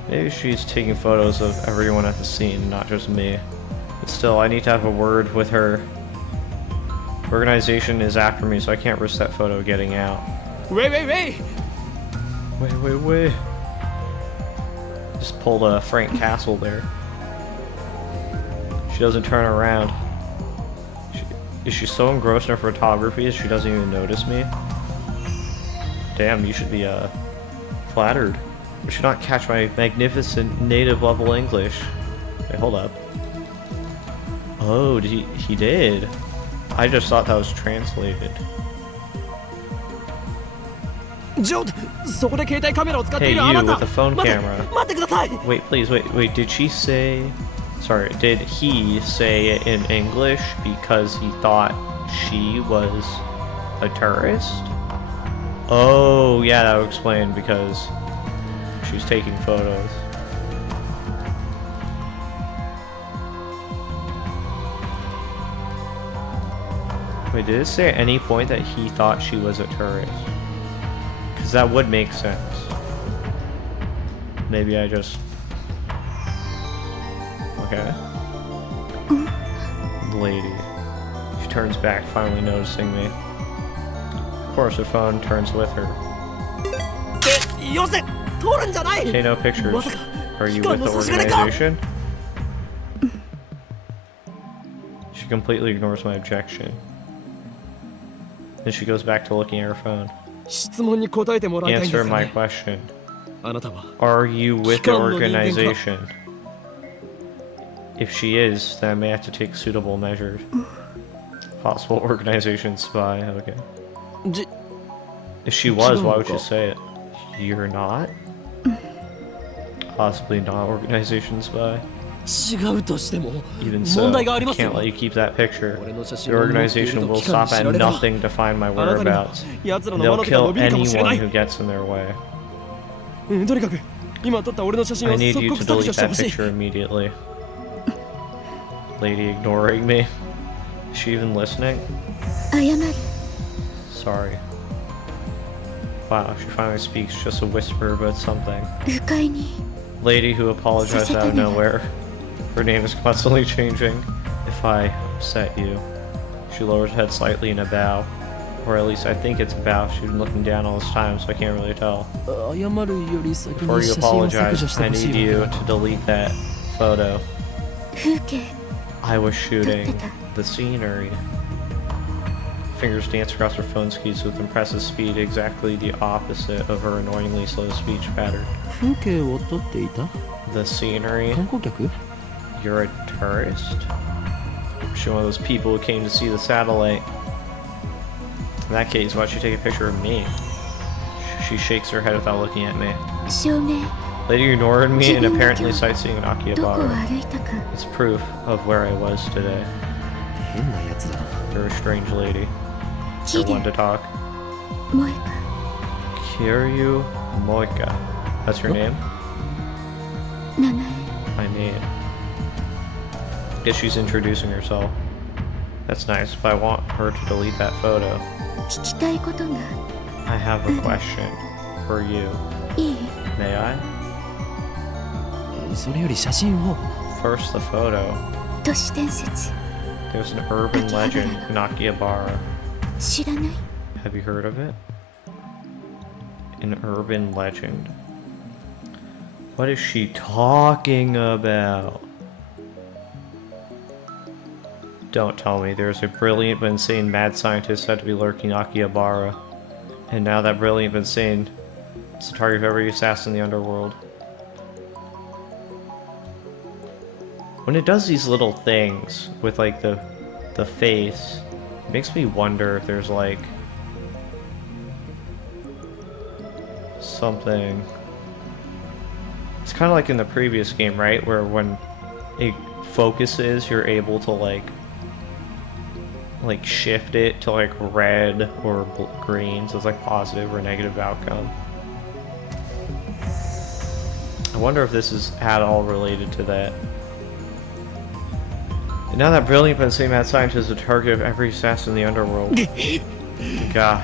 Maybe she's taking photos of everyone at the scene, not just me. But still, I need to have a word with her. The organization is after me, so I can't risk that photo getting out. Wait! Wait. Just pulled a Frank Castle there. She doesn't turn around. Is she so engrossed in her photography that she doesn't even notice me? Damn, you should be flattered. But should not catch my magnificent native level English. Wait, hold up. Oh, he did. I just thought that was translated. Hey, you with the phone camera. Wait, please, wait, did she say... Sorry, did he say it in English because he thought she was a tourist? Oh, yeah, that would explain because she's taking photos. Wait, did it say at any point that he thought she was a tourist? Because that would make sense. Maybe I just... Okay. The lady. She turns back, finally noticing me. Of course, her phone turns with her. Okay, no pictures. Are you with the organization? She completely ignores my objection. Then she goes back to looking at her phone. Answer my question. Are you with the organization? If she is, then I may have to take suitable measures. Possible organization spy, okay. If she was, why would you say it? You're not? Possibly not organization spy. Even so, I can't let you keep that picture. The organization will stop at nothing to find my whereabouts. And they'll kill anyone who gets in their way. I need you to delete that picture immediately. Lady ignoring me. Is she even listening? Sorry. Wow, she finally speaks, just a whisper, but something. Lady who apologized out of nowhere. Her name is constantly changing. If I upset you. She lowers her head slightly in a bow. Or at least I think it's a bow. She's been looking down all this time, so I can't really tell. Before you apologize, I need you to delete that photo. I was shooting the scenery. Fingers dance across her phone keys with impressive speed, exactly the opposite of her annoyingly slow speech pattern. The scenery? You're a tourist? She's one of those people who came to see the satellite. In that case, why'd she take a picture of me? She shakes her head without looking at me. Lady ignored me and apparently sightseeing in Akihabara. It's proof of where I was today. You're a strange lady. You're one to talk. Kiryu Moika. That's your name? My name. Guess she's introducing herself. That's nice, but I want her to delete that photo. I have a question for you. May I? First, the photo. There's an urban legend in Akihabara. Have you heard of it? An urban legend. What is she talking about? Don't tell me there's a brilliant but insane mad scientist said to be lurking in Akihabara. And now that brilliant but insane It's the target of every assassin in the underworld. When it does these little things with like the face, it makes me wonder if there's like something. It's kind of like in the previous game, right? Where when it focuses, you're able to like shift it to like red or green, so it's like positive or negative outcome. I wonder if this is at all related to that. And now that brilliant but insane mad scientist is the target of every assassin in the underworld. God.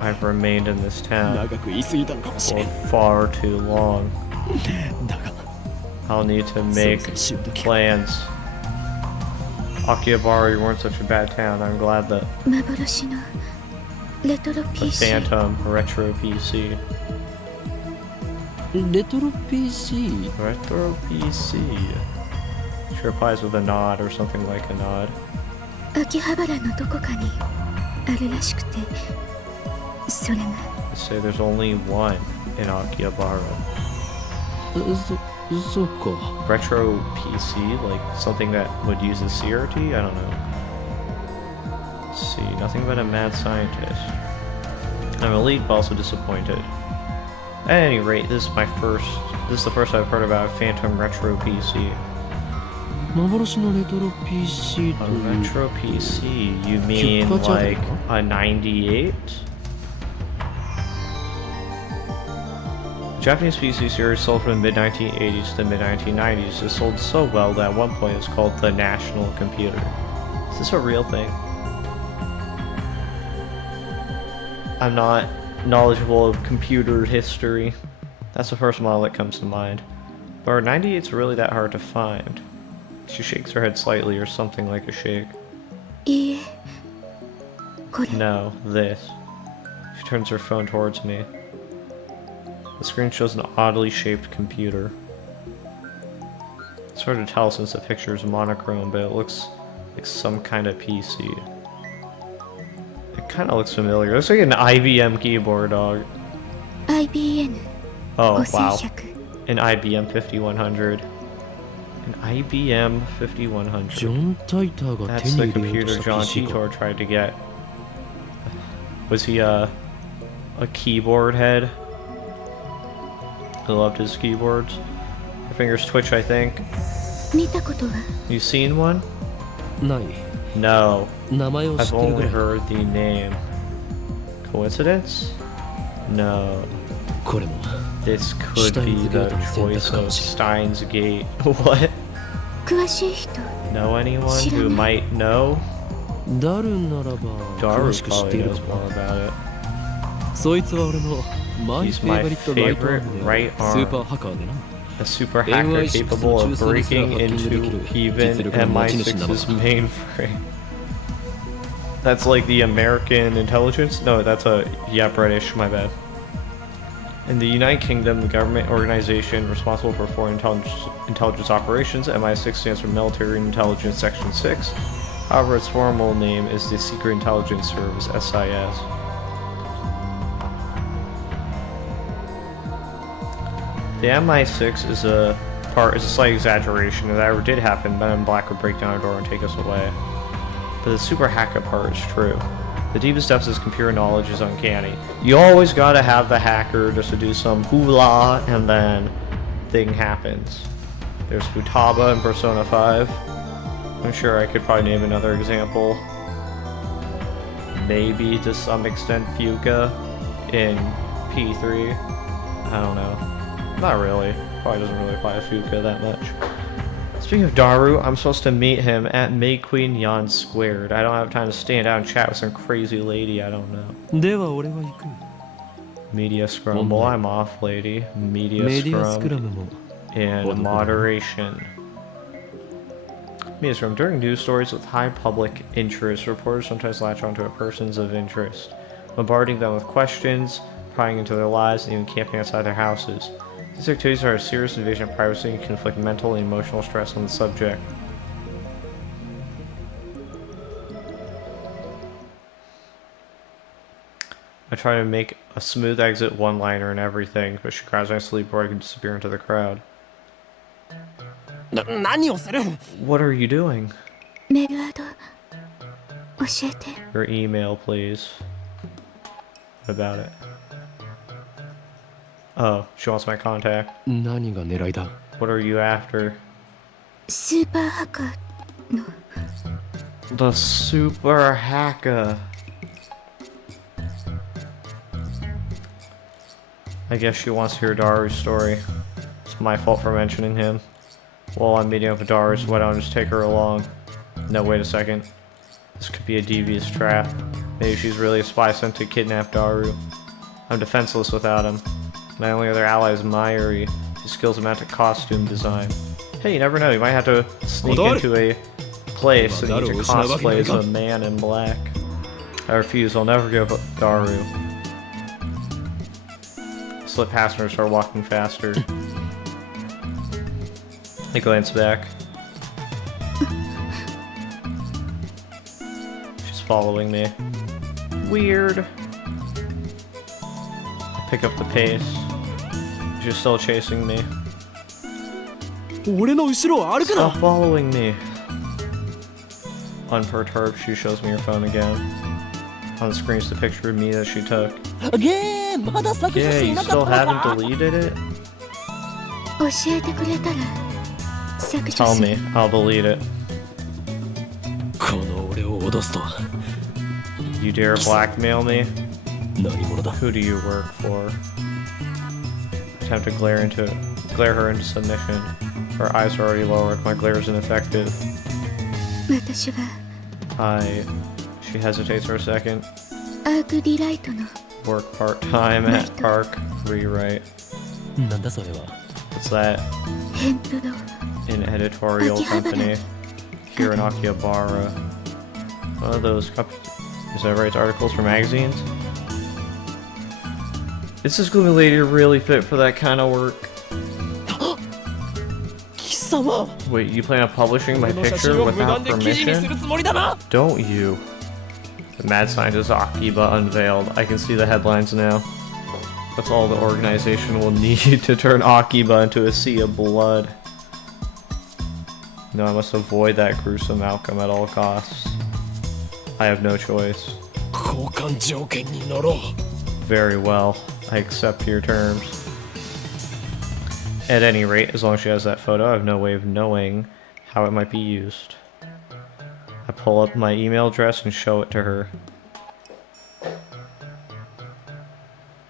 I've remained in this town for far too long. I'll need to make plans. Akihabara, you weren't such a bad town. I'm glad that the Phantom Retro PC. Retro PC? Retro PC. She replies with a nod or something like a nod. They say there's only one in Akihabara. Retro PC? Like something that would use a CRT? I don't know. Let's see, nothing but a mad scientist. I'm elite but also disappointed. At any rate, this is the first I've heard about a Phantom Retro PC. A Retro PC? You mean like a 98? Japanese PC series sold from the mid-1980s to the mid-1990s. It sold so well that at one point it was called the National Computer. Is this a real thing? I'm not knowledgeable of computer history. That's the first model that comes to mind. But are 98s really that hard to find? She shakes her head slightly or something like a shake. No, this. She turns her phone towards me. The screen shows an oddly shaped computer. It's hard to tell since the picture is monochrome, but it looks like some kind of PC. It kind of looks familiar. It looks like an IBM keyboard, dog. IBM. Oh, wow. An IBM 5100. An IBM 5100. That's the computer John Titor tried to get. Was he a keyboard head? He loved his keyboards. Your fingers twitch, I think. You seen one? No. I've only heard the name. Coincidence? No. This could be the choice of Steins Gate. What? Know anyone who might know? Daru probably knows more about it. He's my favorite right arm. A super hacker capable of breaking into even MI6's mainframe. That's like the American intelligence? No, that's British, my bad. In the United Kingdom, the government organization responsible for foreign intelligence operations, MI6 stands for Military Intelligence Section 6. However, its formal name is the Secret Intelligence Service, SIS. The MI6 is a slight exaggeration. If that ever did happen, Men in Black would break down our door and take us away. But the super hacker part is true. The deepest depths of his computer knowledge is uncanny. You always gotta have the hacker just to do some hoolah, and then thing happens. There's Futaba in Persona 5. I'm sure I could probably name another example. Maybe to some extent Fuka in P3. I don't know. Not really. Probably doesn't really apply to Fuka that much. Speaking of Daru, I'm supposed to meet him at May Queen Yan Squared. I don't have time to stand out and chat with some crazy lady I don't know. Media Scrum. Well, I'm off, lady. Media Scrum and moderation. Media Scrum. During news stories with high public interest, reporters sometimes latch onto a persons of interest, bombarding them with questions, prying into their lives, and even camping outside their houses. These activities are a serious invasion of privacy and can inflict mental and emotional stress on the subject. try to make a smooth exit one-liner and everything, but she grabs my sleeve before I can disappear into the crowd. What are you doing? メールアド教えて。 Your email, please. What about it? Oh, she wants my contact. 何が狙いだ？ What are you after? スーパーハッカーの The super hacker. I guess she wants to hear Daru's story. It's my fault for mentioning him. Well, I'm meeting up with Daru, so why don't I just take her along? No, wait a second. This could be a devious trap. Maybe she's really a spy sent to kidnap Daru. I'm defenseless without him. My only other ally is Mayuri. His skills amount to costume design. Hey, you never know, you might have to sneak into a place and need to cosplay as a man in black. I refuse, I'll never give up Daru. Slip past her and start walking faster. I glance back. She's following me. Weird. I pick up the pace. She's still chasing me. 俺の後ろを歩くな。 Stop following me. Unperturbed, she shows me her phone again. On the screen is the picture of me that she took. ゲーまだ削除 Yeah, してい you なか still ったの haven't か？ deleted it? 教えてくれたら削除 Tell する。 me, I'll delete it. この俺を脅すとは You dare blackmail me? 何者だ？ Who do you work for? Attempt to glare her into submission. Her eyes are already lowered. My glare is ineffective. 私は She hesitates for a second. アークリライトの Work part-time at Arc Rewrite. なんだそれは？ What's that? ヘンプロ An editorial company here in Akihabara. One of those companies that writes articles for magazines? Is this gloomy lady really fit for that kind of work? 貴様 Wait, you plan on publishing my 俺の写 picture 真を無断 without で記事にす permission? るつもりだな。 Don't you? The mad scientist Akiba unveiled. I can see the headlines now. That's all the organization will need to turn Akiba into a sea of blood. No, I must avoid that gruesome outcome at all costs. I have no choice. 交換条件に乗ろう。 Very well. I accept your terms. At any rate, as long as she has that photo, I have no way of knowing how it might be used. I pull up my email address and show it to her.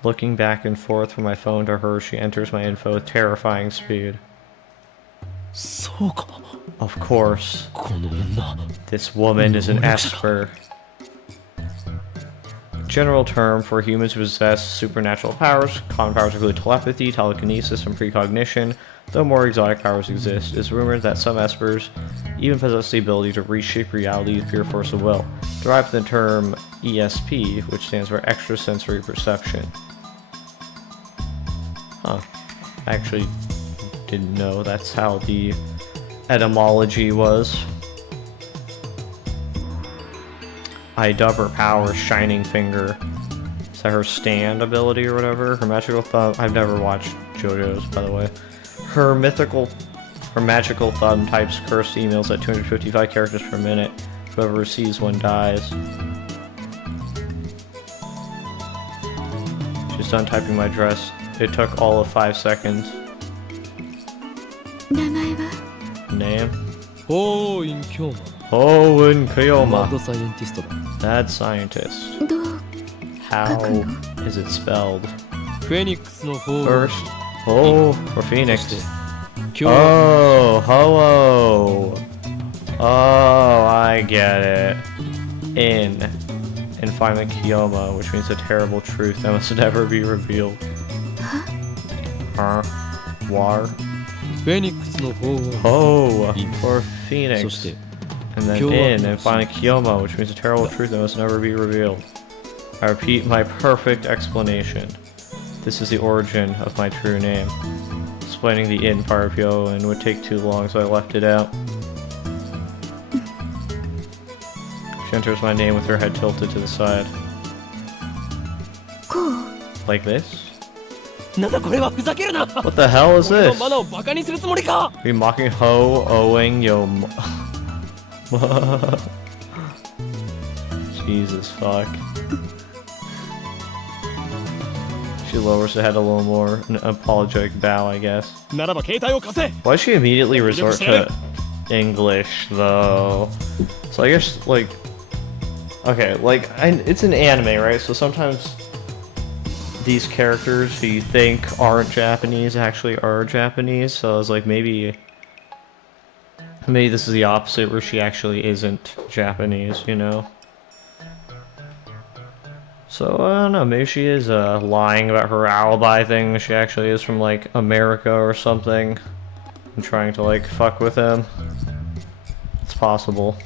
Looking back and forth from my phone to her, she enters my info with terrifying speed. そうか。 Of course, この女。 this woman is an Esper. General term for humans who possess supernatural powers. Common powers include telepathy, telekinesis, and precognition, though more exotic powers exist. It is rumored that some Espers even possess the ability to reshape reality with pure force of will, derived from the term ESP, which stands for extrasensory perception. Huh. I actually didn't know that's how the etymology was. I dub her power Shining Finger. Is that her stand ability or whatever? Her magical thumb. I've never watched JoJo's, by the way. Her magical thumb types cursed emails at 255 characters per minute. Whoever receives one dies. She's done typing my address. It took all of 5 seconds. 名前は Name? おーインキョー Owen マ。 Kiyoma. マッドサイエンティストだ。 Mad scientist. どう How is it spelled? フェニックスの方。 First, oh, for Phoenix. 今日は Oh, hello. Oh, I get it. In. And finally Kiyoma, which means a terrible truth that must never be revealed. Huh? War? フェニックスの方は Oh, for そ Phoenix. して And then Kiyoma. in, and finally Kiyoma, which means a terrible truth that must never be revealed. I repeat my perfect explanation. This is the origin of my true name. Explaining the in part of Yoan would take too long, so I left it out. She enters my name with her head tilted to the side. Like this? なんだこれはふざけるな What the hell is 俺の this? マナをバカにするつもりか Are you mocking Ho owing yo Jesus fuck. She lowers her head a little more, an apologetic bow, I guess. ならば携帯を貸せ Why does she immediately resort to English though? So I guess like, okay, like it's an anime, right? So sometimes these characters who you think aren't Japanese actually are Japanese. So I was like, maybe this is the opposite, where she actually isn't Japanese, you know? So I don't know, maybe she is lying about her alibi thing. She actually is from like America or something and trying to like fuck with him. It's possible.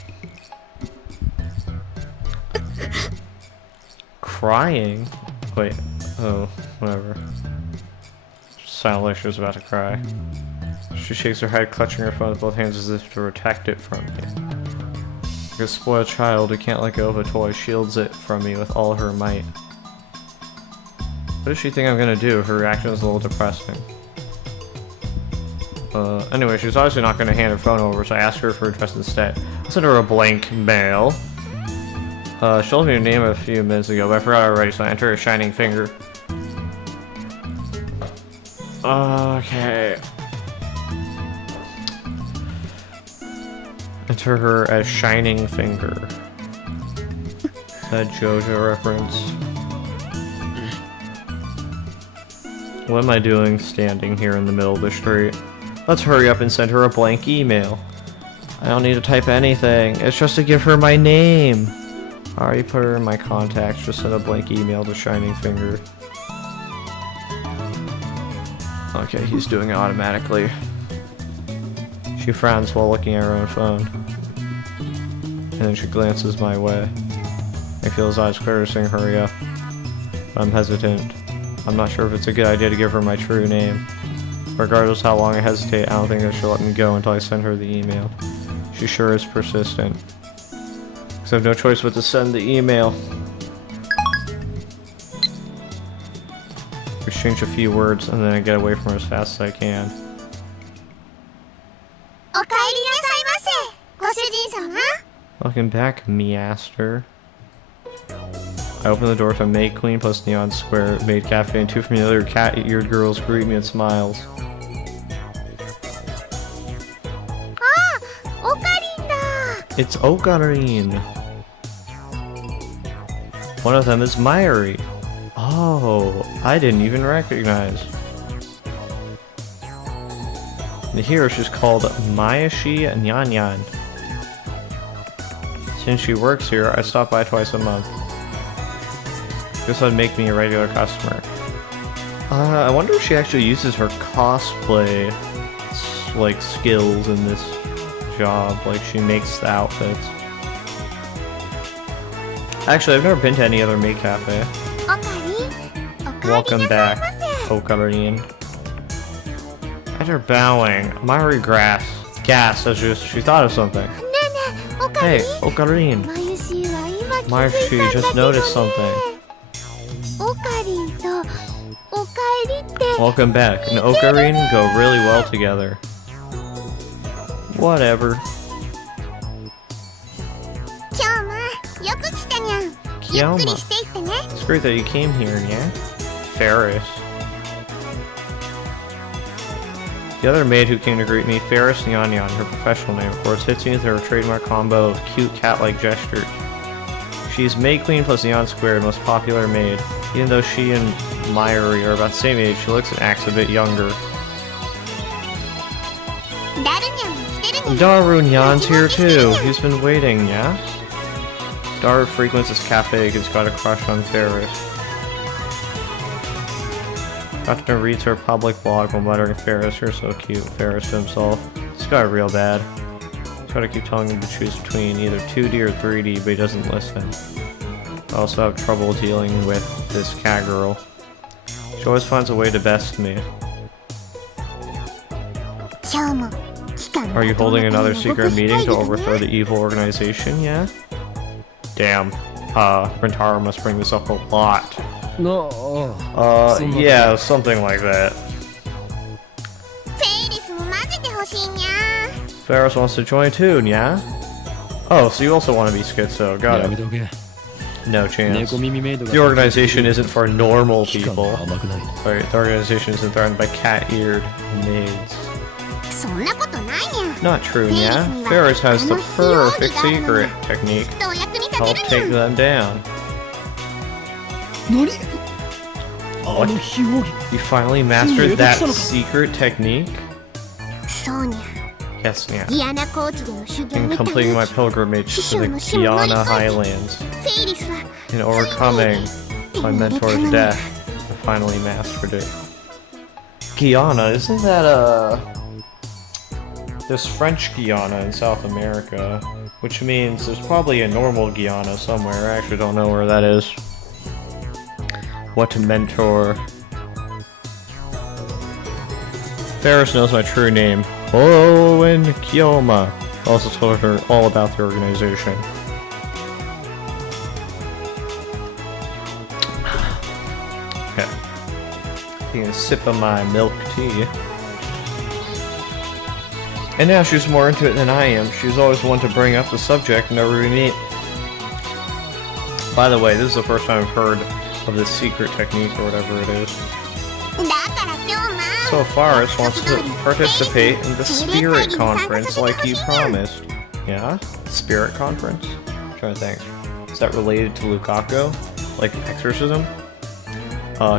Crying? Wait, oh, whatever. Sounded like she was about to cry. She shakes her head, clutching her phone with both hands as if to protect it from me. Like a spoiled child who can't let go of a toy, shields it from me with all her might. What does she think I'm gonna do? Her reaction is a little depressing. Anyway, she's obviously not gonna hand her phone over, so I asked her for her address instead. I sent her a blank mail. She told me her name a few minutes ago, but I forgot already, so I entered her shining finger. Okay. Enter her as Shining Finger. Is that JoJo reference? What am I doing standing here in the middle of the street? Let's hurry up and send her a blank email. I don't need to type anything. It's just to give her my name. I already put her in my contacts. Just send a blank email to Shining Finger. Okay, he's doing it automatically. She frowns while looking at her own phone. And then she glances my way. I feel his eyes clear, saying hurry up. But I'm hesitant. I'm not sure if it's a good idea to give her my true name. Regardless how long I hesitate, I don't think that she'll let me go until I send her the email. She sure is persistent. Because I have no choice but to send the email. We exchange a few words, and then I get away from her as fast as I can. Welcome back, Measter. I open the door to Maid Queen plus Neon Square, Maid Cafe, and two familiar cat-eared girls greet me with smiles. It's Ocarine! One of them is Mayuri. Oh, I didn't even recognize. The hero is called Mayashi Nyanyan. Since she works here, I stop by twice a month. This would make me a regular customer. I wonder if she actually uses her cosplay like skills in this job. Like she makes the outfits. Actually, I've never been to any other maid cafe. Welcome back, Ocarine. After bowing, Mayuri gasped as she thought of something. Hey, Ocarine. Mayuri just noticed something. Welcome back, and Ocarine go really well together. Whatever. Kyoma. It's great that you came here, yeah? Ferris. The other maid who came to greet me, Ferris Nyanyan, her professional name, of course, hits me with her trademark combo of cute cat-like gestures. She's Maid Queen plus Neon Squared, most popular maid. Even though she and Mayuri are about the same age, she looks and acts a bit younger. Darunyan's here too. He's been waiting, yeah? Daru frequents this cafe because he's got a crush on Ferris. Dr. reads her public blog while muttering, Ferris, you're so cute. Ferris to himself. This guy real bad. I try to keep telling him to choose between either 2D or 3D, but he doesn't listen. I also have trouble dealing with this cat girl. She always finds a way to best me. Are you holding another secret meeting to overthrow the evil organization, yeah? Damn. Rentaro must bring this up a lot. Yeah, something like that. フェイリスも混ぜてほしいにゃ Ferris wants to join too, yeah? Oh, so you also want to be schizo. Got やめ it. とけ No chance. 猫耳メイドが The organization isn't for normal 期間が people. 甘くない Sorry, the organization isn't threatened by cat-eared maids. そんなことないにゃ Not true, yeah? Ferris has the perfect secret technique きっとお役に to help 立て take るにゃ them down. 何あの非奥義 You finally mastered that secret technique? そうにゃ Yes, yeah. ギアナ高地での修行 In に completing my フ pilgrimage to the Guyana Highlands, ェイリスは in overcoming my mentor's death, I finally mastered it. Guyana, isn't that there's French Guyana in South America, which means there's probably a normal Guyana somewhere. I actually don't know where that is. What mentor? Ferris knows my true name. Owen Kiyoma. Also told her all about the organization. Okay. Taking a sip of my milk tea. And now she's more into it than I am. She's always the one to bring up the subject whenever we meet. By the way, this is the first time I've heard of this secret technique or whatever it is. だから今日も So Forrest wants to participate in the Spirit Conference like you promised. Yeah? Spirit Conference? I'm trying to think. Is that related to Lukaku? Like exorcism?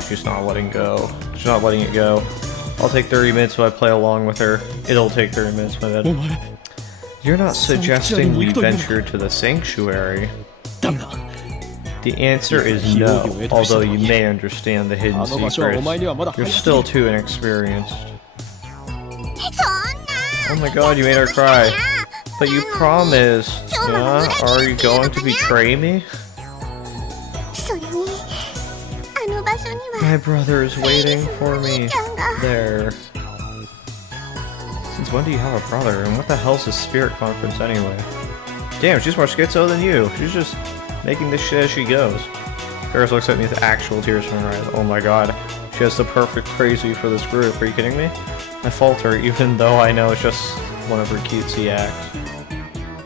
She's not letting go. She's not letting it go. I'll take 30 minutes if I play along with her. It'll take 30 minutes, my お bad. 前 You're not suggesting we venture to the sanctuary. ダメだ The answer is no, although you may understand the hidden あの場所はお前 secrets. にはまだ You're 早すぎる still too inexperienced. そんな Oh my god, you made her cry. But you promised. Yeah? Are you going to betray me? それにあの場所には My brother is waiting for me there. Since when do you have a brother? And what the hell's a spirit conference anyway? Damn, she's more schizo than you. She's just making this shit as she goes. Ferris looks at me with actual tears from her eyes. Oh my god. She has the perfect crazy for this group. Are you kidding me? I falter even though I know it's just one of her cutesy acts.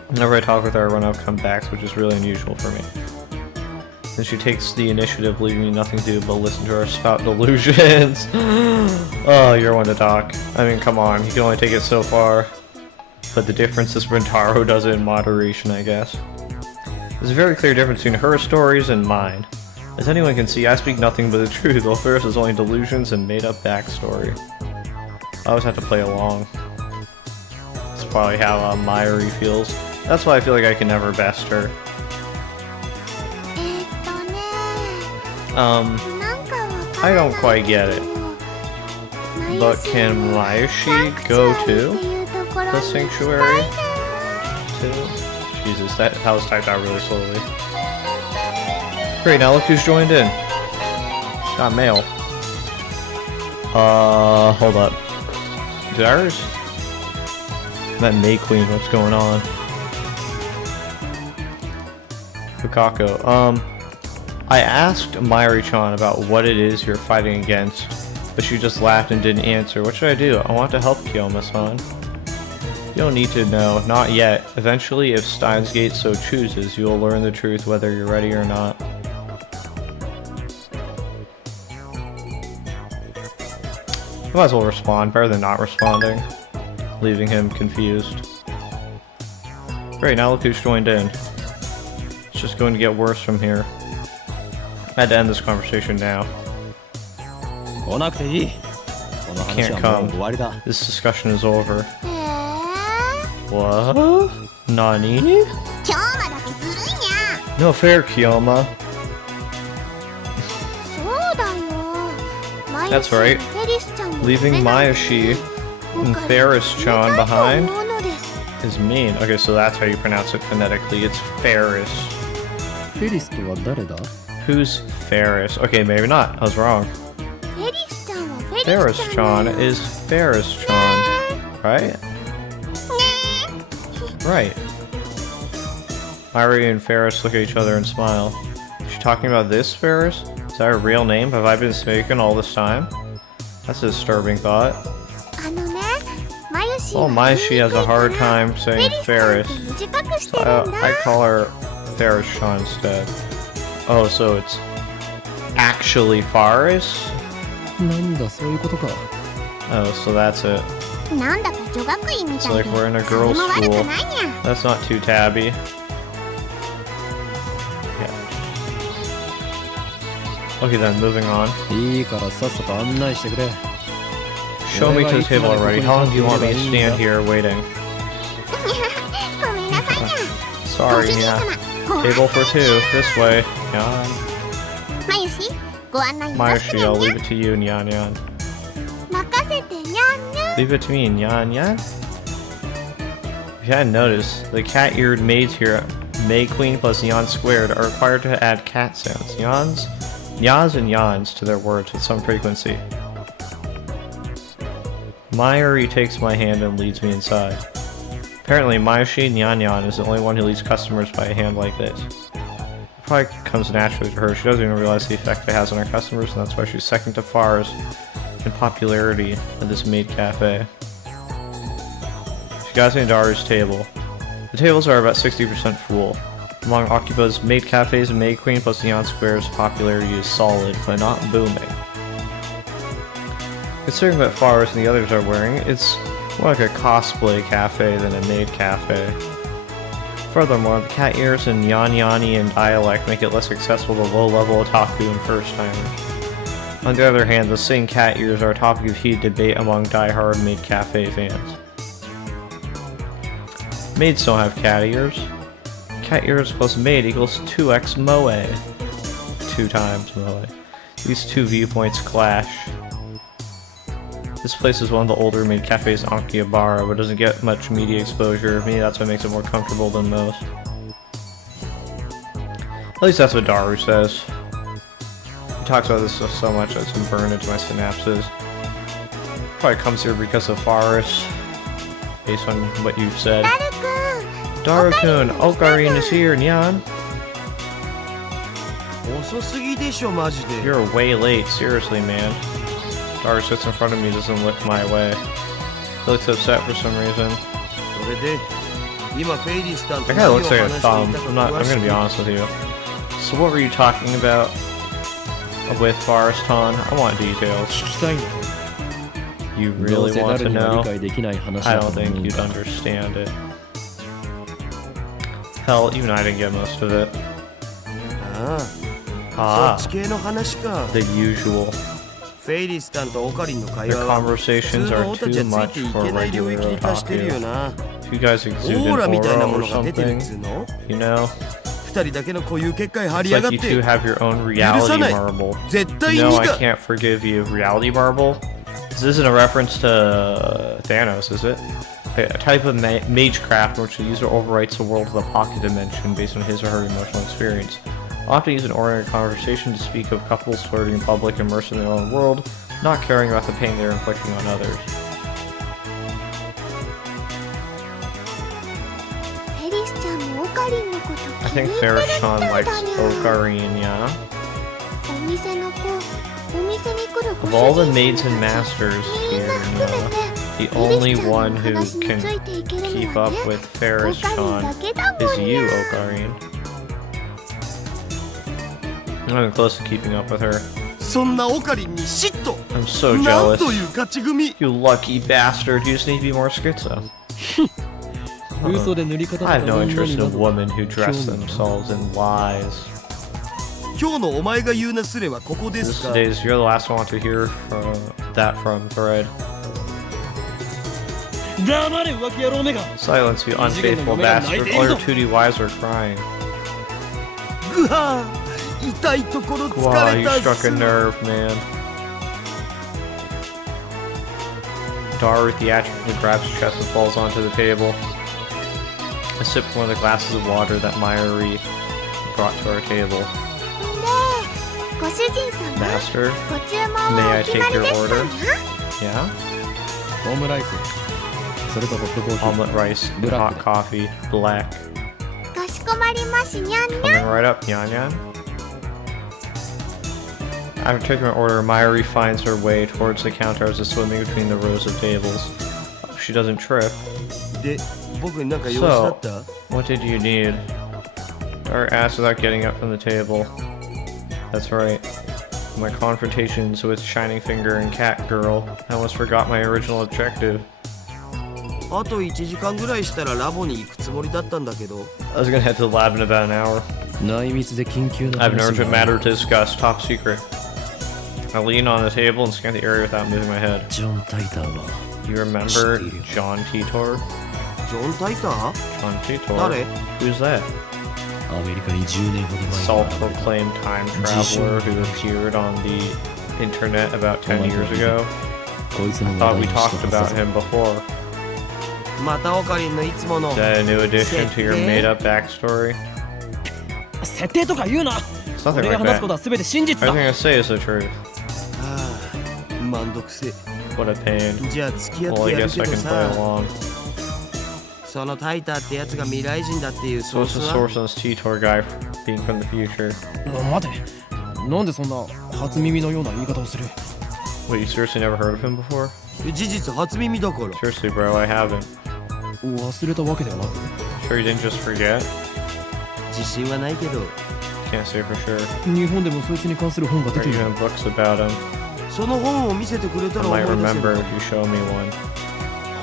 Whenever I talk with her, I run out of comebacks, which is really unusual for me. Then she takes the initiative, leaving me nothing to do but listen to her spout delusions. Oh, you're one to talk. I mean, come on, you can only take it so far. But the difference is Rentaro does it in moderation, I guess. There's a very clear difference between her stories and mine. As anyone can see, I speak nothing but the truth, while Ferris is only delusions and made-up backstory. I always have to play along. That's probably how Myri feels. That's why I feel like I can never best her. なんかわか I らない don't quite get it. But can Mayoshi go to the sanctuary? Too? Jesus, that was typed out really slowly. Great, now look who's joined in. Got mail. Hold up. Is it ours? That May Queen, what's going on? Fukako, I asked Myri-chan about what it is you're fighting against, but she just laughed and didn't answer. What should I do? I want to help Kiyoma-san. You don't need to know, not yet. Eventually, if Steins Gate so chooses, you will learn the truth whether you're ready or not. I might as well respond, better than not responding, leaving him confused. Great, now look who's joined in. It's just going to get worse from here. I had to end this conversation now. 来なくていいこの話 Can't はもう come. 終わりだ This discussion is over. へ What? Nani? 今日まだけずるいにゃ No fair, Kiyoma. そうだよ That's right. Leaving Mayoshi and Ferris-chan behind is mean. Okay, so that's how you pronounce it phonetically. It's Ferris. フェリスとは誰だ Who's Ferris? Okay, maybe not. I was wrong. フェリスちゃんはフェリスちゃん Ferris-chan is Ferris-chan. Right? Right. Myri and Ferris look at each other and smile. Is she talking about this Ferris? Is that a real name? Have I been mistaken all this time? That's a disturbing thought. あのね、マユシー Well, は Maishi has a hard time saying フェリ Ferris. スさんって短くして So るんだ。 I call her Ferris Shaw instead. Oh, so it's actually Faris? なんだそういうことか。 Oh, so that's it. なんだか女学院みた It's い like で、 we're in a それ girls' も悪く school. ないにゃ。 That's not too tabby. Yeah. Okay then, moving on. いいからさっさと案内してくれ。 Show me to the table already. How long do you want me to stand here waiting? ごめんなさいにゃ。 Sorry, ご主人 yeah. 様、ご案内 Table for two. This way. Nyan. マユシ、ご案内よろしく Maishi, ね I'll にゃ。 leave it to you, Nyan Nyan. 任せてにゃんにゃ。 Leave it to me, Nyan Nyan. If you hadn't noticed, the cat-eared maids here at May Queen plus Nyan Squared are required to add cat sounds, nyas and yans to their words with some frequency. Mayuri takes my hand and leads me inside. Apparently, Mayoshi Nyan Nyan is the only one who leads customers by a hand like this. It probably comes naturally to her. She doesn't even realize the effect it has on her customers, and that's why she's second to Fars in popularity at this maid cafe. She got me to Daru's table. The tables are about 60% full. Among Akiba's maid cafes, Maid Queen plus Neon Square's popularity is solid, but not booming. Considering what Fars and the others are wearing, it's more like a cosplay cafe than a maid cafe. Furthermore, the cat ears and Yan-Yani and dialect make it less accessible to low-level otaku and first-timers. On the other hand, the same cat ears are a topic of heated debate among die-hard maid cafe fans. Maids don't have cat ears. Cat ears plus maid equals 2x moe. 2 times moe. These two viewpoints clash. This place is one of the older maid cafes in Akihabara, but doesn't get much media exposure. Maybe that's what makes it more comfortable than most. At least that's what Daru says. He talks about this stuff so much that it's been burned into my synapses. Probably comes here because of Faris, based on what you've said. Daru-kun, Okarin is here, Nyan. 遅すぎでしょマジで。 You're way late, seriously, man. Daru sits in front of me, doesn't look my way. He looks upset for some reason. それで今フェイリスタン That と guy 何を looks like a 話して thumb. いたか I'm 詳し gonna く be honest with you. So what were you talking about with Faristan? I want details. 聞きたいんだ。 You どう really せ want 誰 to にも know? 理解できない話 I だと don't 思う think ん you'd だ。 understand it. Hell, even I didn't get most of it. あ Ah, あそっち系の話か。 the usual. フェイリスタンとオカリンの会 Their 話は普 conversations 通 are の俺たち too はつい much てい for けない領 regular 域に達してるよ otaku. な。 If you guys オ exude ーラみたいな aura も or のが出てるっ something, つうの you know? 二人だけの固有結界張 It's りやがっ like you two て have your own 許 reality さない marble. 絶対に No, I が can't forgive you. Reality marble? This isn't a reference to Thanos, is it? A type of magecraft in which the user overwrites the world of the pocket dimension based on his or her emotional experience. Often use an ordinary conversation to speak of couples flirting in public, immersed in their own world, not caring about the pain they're inflicting on others. フェリスちゃんもオカリンのこと I 気に think 入ってる Farishan みたい likes だにゃ。 Okarin, yeah? お店の子、お店に来るご Of 主 all 人 the 様 maids た and ち masters みん here, な含め yeah, て the フェリ only スちゃん one の who 話に can ついていける keep のは up ね、 with オカリンだ Farishan けだも is んに you, ゃ。 Okarin. I'm not even close to keeping up with her. そんなオカリンに嫉妬 I'm so なん jealous. という勝ち組 You lucky bastard, you just need to be more schizo. 嘘で塗り固め I た have no 女 interest に in な a ど woman who dress 興味が themselves in lies. 今日のお前が言うなすれはここで This すか days, you're the last one to hear that from Thread. 黙れ浮気野郎めが Silence, you unfaithful bastard. All your 2D wives are crying. ぐはー痛いところ疲 Wow, れ you たっ struck す a nerve, man. Daru theatrically grabs his chest and falls onto the table. I sip from one of the glasses of water that Mayuri brought to our table. で、ご主人様、 Master, ご注文 may は I お決 take まり your でした order? にゃ。 Yeah? オムライスそれとホットコーヒー Omelet rice, and hot coffee, black. かしこまりましにゃんにゃん。 Coming right up, Nyan Nyan. After taking my order, Mayuri finds her way towards the counter as it's swimming between the rows of tables. Hope she doesn't trip. で、僕になんか用事だった What did you need? Dara asked without getting up from the table. That's right. My confrontations with Shining Finger and Cat Girl, I almost forgot my original objective. あと1時間ぐらいしたらラボに行くつもりだったんだけど I was gonna head to the lab in about an hour. 内密で緊急な I have an 話 urgent があ matter る to discuss, top secret. I lean on the table and scan the area without moving my head. ジョン・タイターは You remember John Titor? ジョン・タイター John Titor? 誰 Who's that? アメリカに10年ほど前に Self-proclaimed time traveler who appeared on the internet about 10 years ago. こいつの I 話 thought 題 we をし talked たは about ずだ him before. またオカリンのいつもの Is that a new addition to your made-up backstory? 設定とか言うな It's nothing 俺が like 話すこと that. は全て真実だ Everything I say is the truth. ああめんどくせ What a pain. じゃあ付き合っ Well, て I やる guess け I ど can play さ along. そのタイターってやつが未来人だっていう So ソー what's ス the は source on this Titor guy being from the future? 待てなんでそんな初耳のような言い方をする Wait, you seriously never heard of him before? 事実初耳だから Seriously, bro, I haven't. 忘れたわけではなく Sure you didn't just forget? 自信はないけど Can't say for sure. 日本でもそいつに関する本が出 Or ている even books about him. その本を見せてくれた I ら思 might い出せ remember る if you show me one.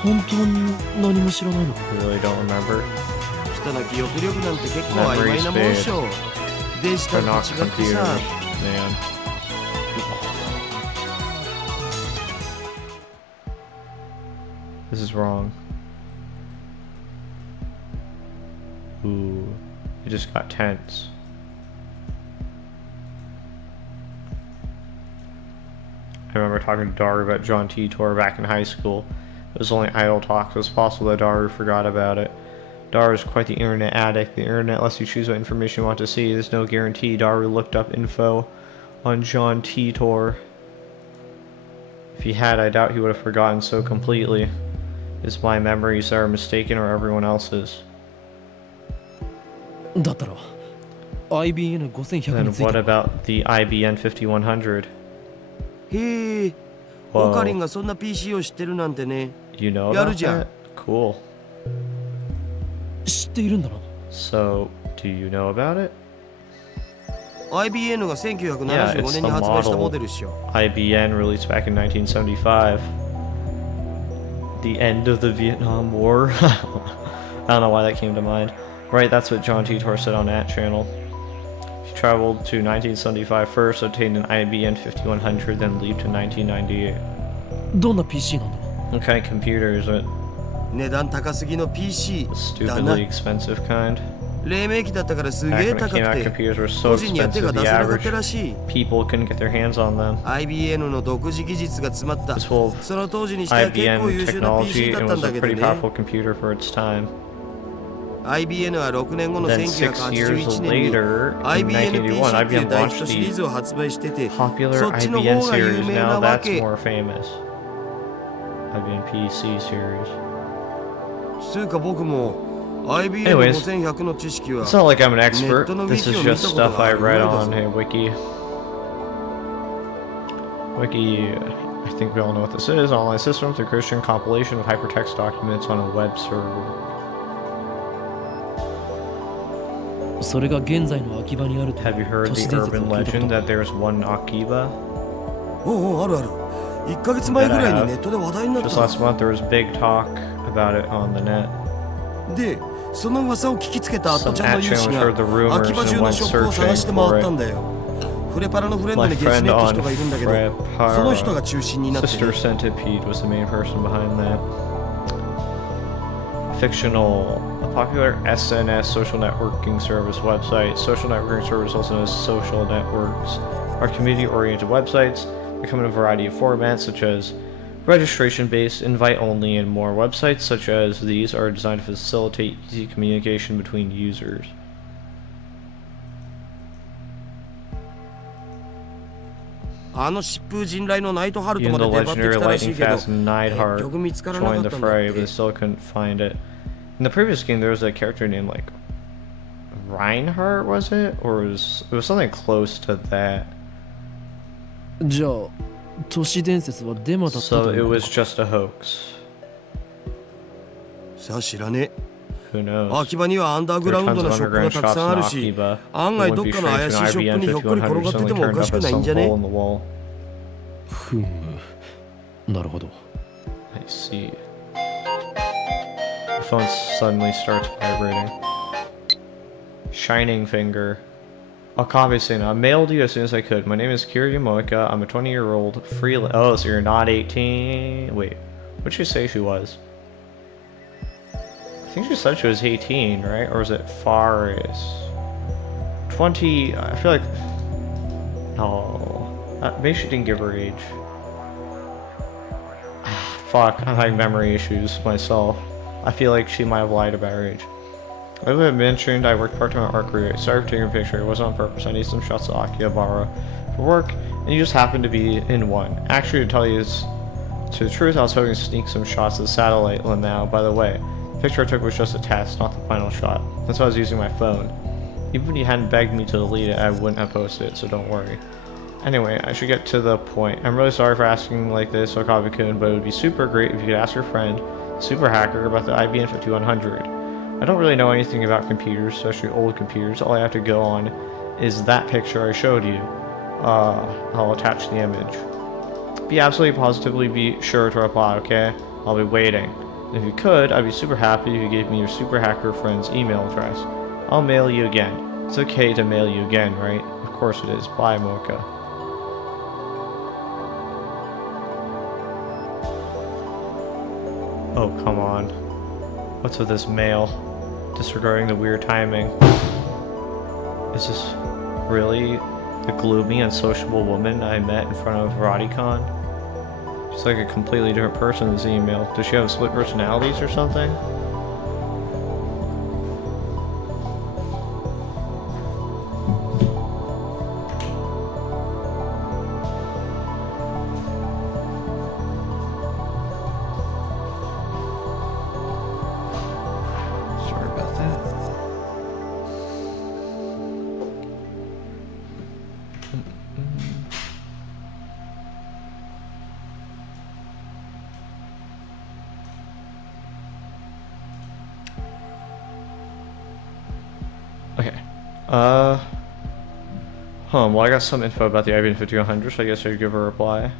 本当に何も知らないの You really don't remember? 人の記憶力なんて結構曖昧なもんでしょデジタ They're ルと not 違って computers, さ man. This is wrong. Ooh, it just got tense. I remember talking to Daru about John Titor back in high school. It was only idle talk, so it's possible that Daru forgot about it. Daru is quite the internet addict. The internet lets you choose what information you want to see. There's no guarantee Daru looked up info on John Titor. If he had, I doubt he would have forgotten so completely. Is my memories that are mistaken or everyone else's? だったら IBN5100 Then につい what て about the IBN 5100? へえ オカリンがそんな PC を知ってるなんてね You know やる about じゃん that? Cool. 知っているんだな So, do you know about it? IBN が Yeah, 1975 it's 年 the に発売したモ model デルっしょ IBN released back in 1975. The end of the Vietnam War. I don't know why that came to mind. Right, that's what John Titor said on that channel. He traveled to 1975 first, obtained an IBN 5100, then leaped to 1998. どんな PC なんだ What kind of computer is it? 値段高すぎの PC The だな stupidly expensive kind. 黎明期だったからすげ Back え when it 高 came out, くて computers were so 個人には手が expensive, 出 the せなかっ average たらしい people couldn't get their hands on them. IBN の独自技術が詰まった This full of その当時にしては結構 IBN 優秀な PC technology だっ and たん was だ a けど pretty ね powerful computer for its time. IBN は6年後の Then 6 years 1981年に later, in IBN PC 1981, っていう IBM 大ヒッ launched トシリー the ズを発売してて popular そっちの IBN 方が有 series. 名な Now わ that's け more famous. IBN PC series. つうか僕も IBN Anyways, 5100の知識は It's not like I'm an expert. ネットの This ウィ is キを見 just たこと stuff があ I るぐらい read だ on ぞ a wiki. Wiki, I think we all know what this is. Online system, the Christian compilation of hypertext documents on a web server. それが現在の秋葉にあると Have you heard 都市 the 伝説を urban 聞いたこ legend と that there's one Akiba? おうおうあるある1ヶ月前ぐらいにネットで話題になっ Just た last month there was big talk about it on the net. でその噂を聞きつけたアット Some ちゃんの at 有 channels 志 heard the が rumors 秋葉 and 中の went ショップを探して searching 回 for ったん it. だよフレパラのフレンド My にゲシネ friend ッキ on 人がいるんだけどその人が Frepara, 中心になってね Sister Centipede was the main person behind that. Fictional, a popular SNS social networking service website. Social networking service, also known as social networks, are community-oriented websites. They come in a variety of formats, such as registration-based, invite-only, and more. Websites such as these are designed to facilitate easy communication between users. Even the legendary lightning-fast Neidhart joined the fray, but they still couldn't find it. In the previous game, there was a character named, like, Reinhardt, was it? Or it was something close to that. じゃあ都市伝説はデマだったと So い it うこと was か just a hoax. さあ知らね Who え knows? 秋葉にはアンダーグ There ラ are ウンド tons な of ショップが underground たく shops さんあ in るし Akiba. 案 It 外 wouldn't どっ be かの strange 怪 if し an いショップにひょっこり転がって IBM てもおか turned し up く at ないん some じゃ hole ね in the wall. ふむなるほど I see. The phone suddenly starts vibrating. Shining finger. I'll copy saying I mailed you as soon as I could. My name is Kiryu Moika. I'm a 20-year-old freelance. Oh, so you're not 18. Wait, what'd she say she was? I think she said she was 18, right? Or was it Faris? 20. I feel like. Oh, maybe she didn't give her age. Fuck, I'm having memory issues myself. I feel like she might have lied about her age. As I mentioned, I worked part-time at Art Career. Sorry for taking a picture. It wasn't on purpose. I need some shots of Akihabara for work, and you just happened to be in one. Actually, to tell you the truth, I was hoping to sneak some shots of the satellite now. By the way, the picture I took was just a test, not the final shot. That's why I was using my phone. Even if you hadn't begged me to delete it, I wouldn't have posted it, so don't worry. Anyway, I should get to the point. I'm really sorry for asking like this, Okabe-kun, but it would be super great if you could ask your friend, Super Hacker, about the IBM 5100. I don't really know anything about computers, especially old computers. All I have to go on is that picture I showed you. I'll attach the image. Be absolutely positively be sure to reply, okay? I'll be waiting. If you could, I'd be super happy if you gave me your Super Hacker friend's email address. I'll mail you again. It's okay to mail you again, right? Of course it is. Bye, Mocha. Oh, come on. What's with this mail? Disregarding the weird timing. Is this really the gloomy, unsociable woman I met in front of Radicon? She's like a completely different person in this email. Does she have split personalities or something? Sorry about that Okay. Well, I got some info about the IBM 5100, so I guess I should give her a reply. If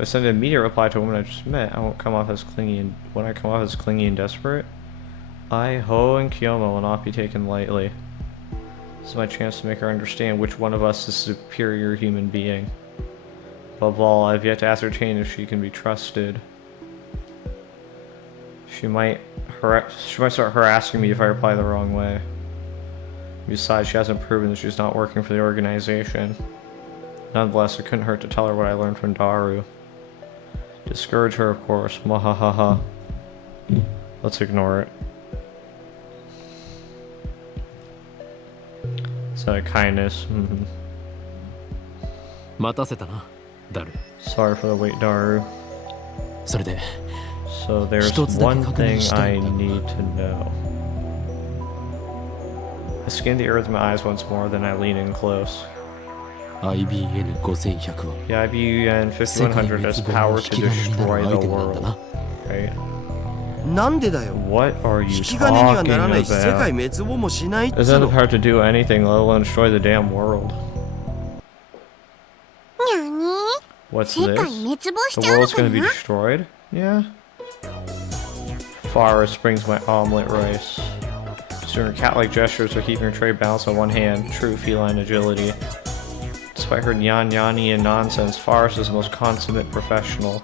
I send an immediate reply to a woman I just met, I won't come off as clingy and when I come off as clingy and desperate. Ho and Kiyomo will not be taken lightly. This is my chance to make her understand which one of us is the superior human being. Above all, I've yet to ascertain if she can be trusted. She might start harassing me if I reply the wrong way. Besides, she hasn't proven that she's not working for the organization. Nonetheless, it couldn't hurt to tell her what I learned from Daru. Discourage her, of course. Mwahaha. Let's ignore it. It's out of kindness. 待たせたなダル Sorry for the wait, Daru. それで So there's 一つだけ one 確認 thing したい I んだ need to know. I scan the earth with my eyes once more, then I lean in close. IBN5100 は The IBUN 世界 5100 has 滅亡の power 引 to き金にな destroy るアイ the テムなんだ world. な Right? なんでだよ What are you 引き金には talking ならないし世界 about? 滅亡もしないっ It つ doesn't の have to do anything, let alone destroy the damn world. にゃに What's 世界 this? 滅亡し The ちゃうの world's か gonna be な destroyed? Yeah. Forest brings my omelet rice. She's doing her cat-like gestures of keeping her tray balanced on one hand. True feline agility. Despite her nyan-yani and nonsense, Forest is the most consummate professional.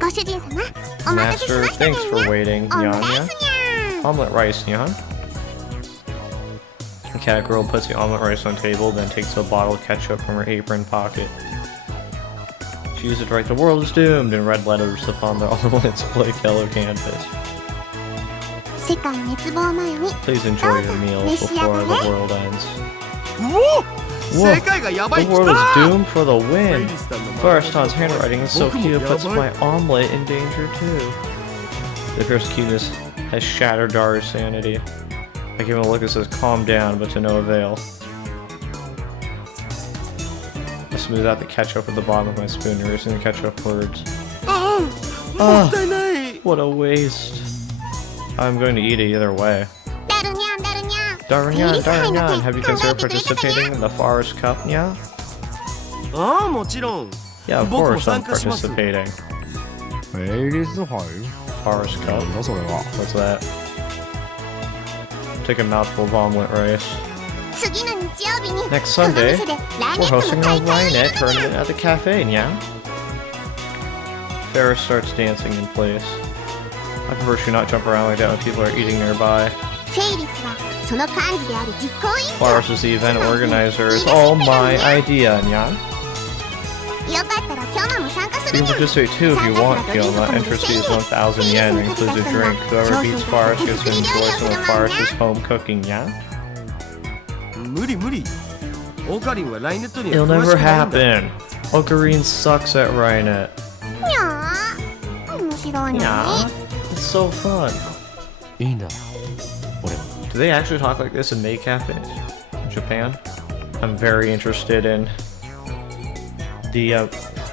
ご主人様お待たせし Master, ました thanks にゃ for にゃ waiting, オムライ Nyanya. スにゃ Omelet rice, Nyan. The cat girl puts the omelet rice on the table, then takes a bottle of ketchup from her apron pocket. She uses it to write "The world is doomed" in red letters upon the omelet's blank yellow canvas. 世界滅亡前に Please enjoy your meal before the world ends. うお Whoa, 世界がやばい the 来 world is た doomed for the win. レイリスタンの First, Han's handwriting is so 僕も cute it puts やばい my omelet in danger too. The fierce cuteness has shattered Daru's sanity. I give him a look that says calm down, but to no avail. A smooth out the ketchup at the bottom of my spoon, erasing the ketchup upwards. もったいない。 What a waste. I'm going to eat it either way. ダルニャンダルニャン Darnyan, have you considered participating in the Forest Cup, yeah? ああ、もちろん。 Yeah, of 僕も course I'm 参加します。 participating. エイリス杯 Forest な Cup. んだそれは。 What's that? Take a mouthful of omelet rice. 次の日曜日に Next この Sunday, 店でラーメ we're ンの hosting a 大会をや Rhinet るのに tournament at the cafe, yeah? Ferris starts dancing in place. I prefer she not jump around like that when people are eating nearby. フェイリスはその幹事である実行委員長 Forrest is the event organizer. It's all my idea, yeah? よかったら今日も参加す You る can にゃん participate too if you want, Fiona. Entry fee is 1,000 yen and includes a drink. Whoever beats Forrest gets to enjoy some of Forrest's home cooking, yeah? 無理無理。オカリンはライネットに It'll は詳し never くないんだ。 happen. Ocarine sucks at Rhinet. にゃー面白いのに Yeah, it's so fun. いいんだ。俺は。 Do they actually talk like this in maid cafes in Japan? I'm very interested in the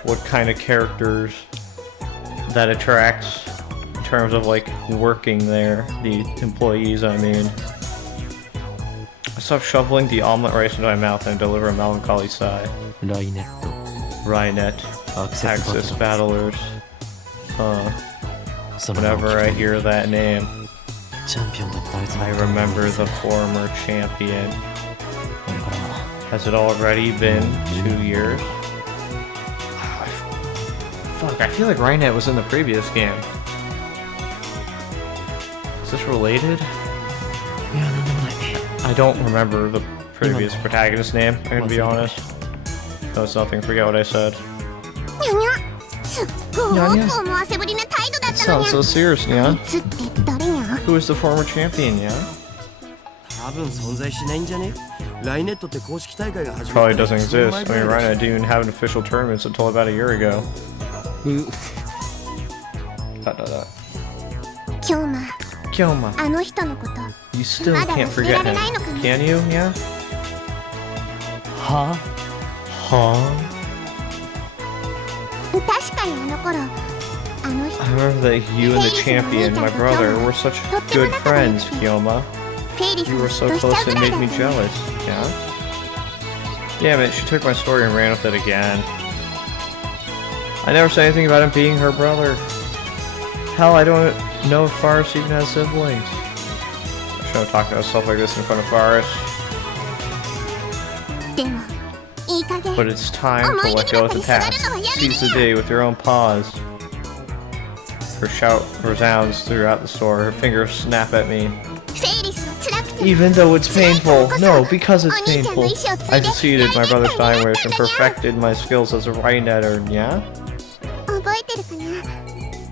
what kind of characters that attracts in terms of like working there, the employees I mean. I stop shoveling the omelet rice into my mouth and deliver a melancholy sigh. ライネット。 Rhinet, アクセス Axis バトル。 battlers. その名を Whenever I 聞く hear that name, チャンピオンだったあいつの I ことを思い remember 出す the former champion. 俺からも。 Has it already been 2 years? Fuck, I feel like Rhinet was in the previous game. Is this related? いや、なんでもない。 I don't remember the previous protagonist's name, I'm gonna be honest. No, it's nothing, forget what I said. にゃにゃすっごにゃにゃく思わせぶりな態度だ It ったの sounds に so serious, あ yeah? いつって誰にゃ Who is the former champion, yeah? 多分存在しないんじゃね。ライネットって公式大会が始まっ Probably た doesn't の数年 exist. 前 I ぐ mean, らいだ Rhinet し didn't even have an official tournament until about a year ago. う Dot, dot, dot. 今日ま Kyoma, あの人のこと you still まだ can't 忘れ forget られ him. ないのかな Can you, yeah? は Huh? 確かにあの頃あの人 I remember that you and the champion, my brother, were such good friends, Kyoma. フェイリス You を were 嫉 so 妬しちゃ close うぐ it らい made だ me ったね jealous, yeah? Damn it, she took my story and ran with it again. I never said anything about him being her brother. Hell, I don't know if Forrest even has siblings. I shouldn't talk about stuff like this in front of Forrest. でもいい加減 But it's time to let go of the past. Seize the day with your own paws. Her shout resounds throughout the store. Her fingers snap at me. フェイリスは辛くて Even though it's painful. No, because it's painful. I succeeded my brother's dying wish and perfected my skills as a Rhinetter, yeah? 覚えてるか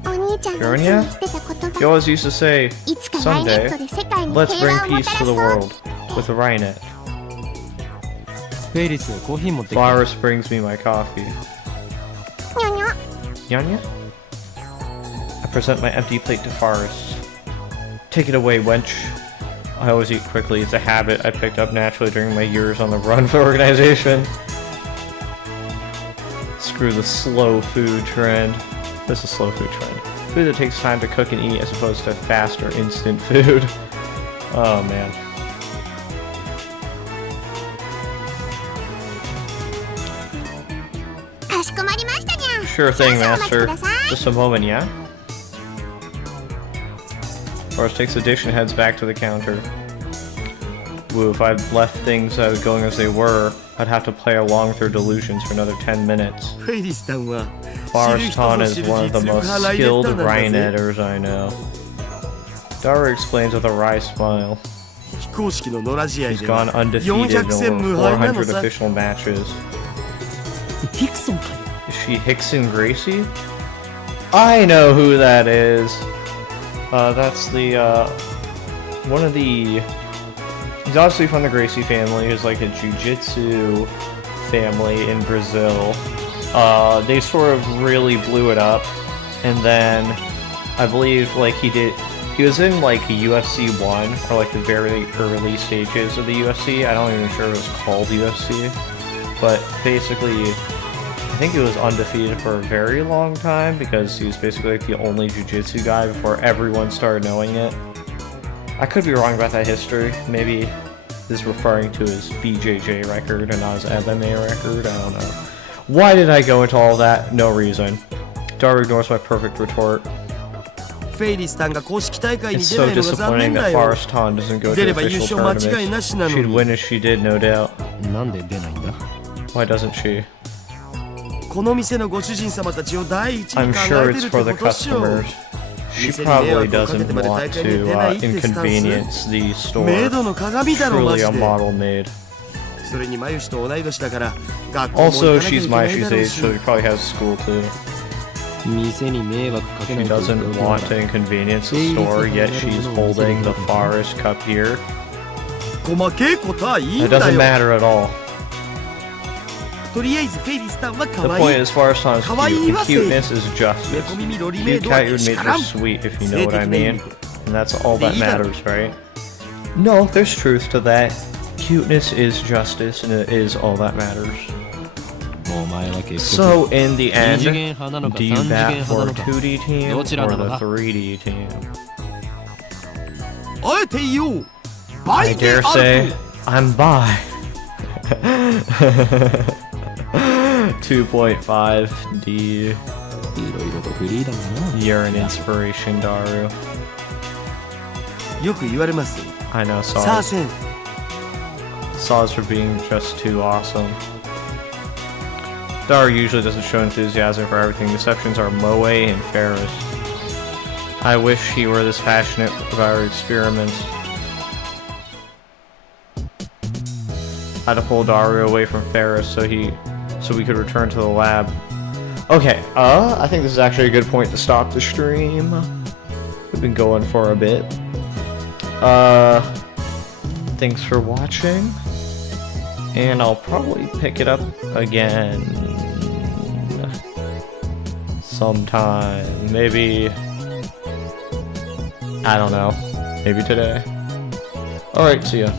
なお兄ちゃんがいつも言ってた言 He 葉 always used to say, いつかライネッ someday, トで世界に let's 平 bring 和をも peace たら to そう the world with a Rhinet. フェイリス、コーヒー持ってきて。 Forrest brings me my coffee. にゃにゃ Nyanya? I present my empty plate to Forrest. Take it away, wench. I always eat quickly. It's a habit I picked up naturally during my years on the run for the organization. Screw the slow food trend. This is slow food trend. Food that takes time to cook and eat as opposed to fast or instant food. Oh man. Sure thing, Master. Just a moment, yeah? Forrest takes the dish and heads back to the counter. Woo, if I'd left things going as they were, I'd have to play along through delusions for another 10 minutes. フェイリスさんは Forrest 知る人ぞ Han 知 is る one of the 実力 most 派ライネッ skilled ターなんだぜ。 Rhinetters I know. Dara explains with a wry smile. 非公式の野良試合 He's で gone は undefeated 400 in 戦無 over 敗なの400さ。 official matches. ヒクソンかよ。 Is she Hickson Gracie? I know who that is. That's the one of the. He's obviously from the Gracie family. He's like a jiu-jitsu family in Brazil. They sort of really blew it up, and then I believe like he was in like UFC 1 or like the very early stages of the UFC. I don't even sure it was called UFC, but basically I think he was undefeated for a very long time because he was basically like the only jiu-jitsu guy before everyone started knowing it. I could be wrong about that history. Maybe this is referring to his BJJ record and not his MMA record. I don't know. Why did I go into all that? No reason. Daru ignores my perfect retort. フェイリスタンが公式大会に It's 出 so ないのが残念 disappointing だ that よ。 Forest Tan doesn't go to 出れば優 official 勝間違いなしな tournaments. の She'd に。 win if she did, no doubt. なんで出ないんだ Why doesn't she? この店のご主人様たちを第一に I'm 考 sure えて it's るっ for て the ことっしょ。 customers. She probably doesn't want to inconvenience the store. メイドの鏡だろマ Truly ジ a で。 model maid. それにマユシと同い年だから学校も行 Also, かなきゃい she's けな my いだ she's ろう age, し。 so she probably has school too. 店に迷惑かけ She ないと言ってお doesn't きなが want ら to inconvenience the store, yet she's holding the Forest Cup here. 細けいことはいい It んだ doesn't よ。 matter at all. とりあえずフェイリスタンは The 可愛 point い。 is, Forest Tan's cute, and cuteness is 猫 justice. 耳ロリメイ Cute ドは cat けし maids から are ん。 sweet, if you know what I 性的な意 mean. 味で。 And that's all that matters, right? No, there's truth to that. Cuteness is justice, and it is all that matters. お前は結局 So, in the end, 二次元派なのか do you 三次 bat 元派 for なのか 2D team どちら or なの the だ 3D team? あえて言おう。バ I イで dare あ say ると。 I'm bi. 2.5D. いろいろとフリーダムな You're an inspiration, Daru. よく言われます。 I know さあ Saws. せん。 Saws for being just too awesome. Daru usually doesn't show enthusiasm for everything. The exceptions are Moe and Ferris. I wish he were this passionate about our experiments. I had to pull Daru away from Ferris so we could return to the lab. Okay, I think this is actually a good point to stop the stream. We've been going for a bit. Thanks for watching. And I'll probably pick it up again sometime. Maybe, I don't know. Maybe today. Alright, see ya.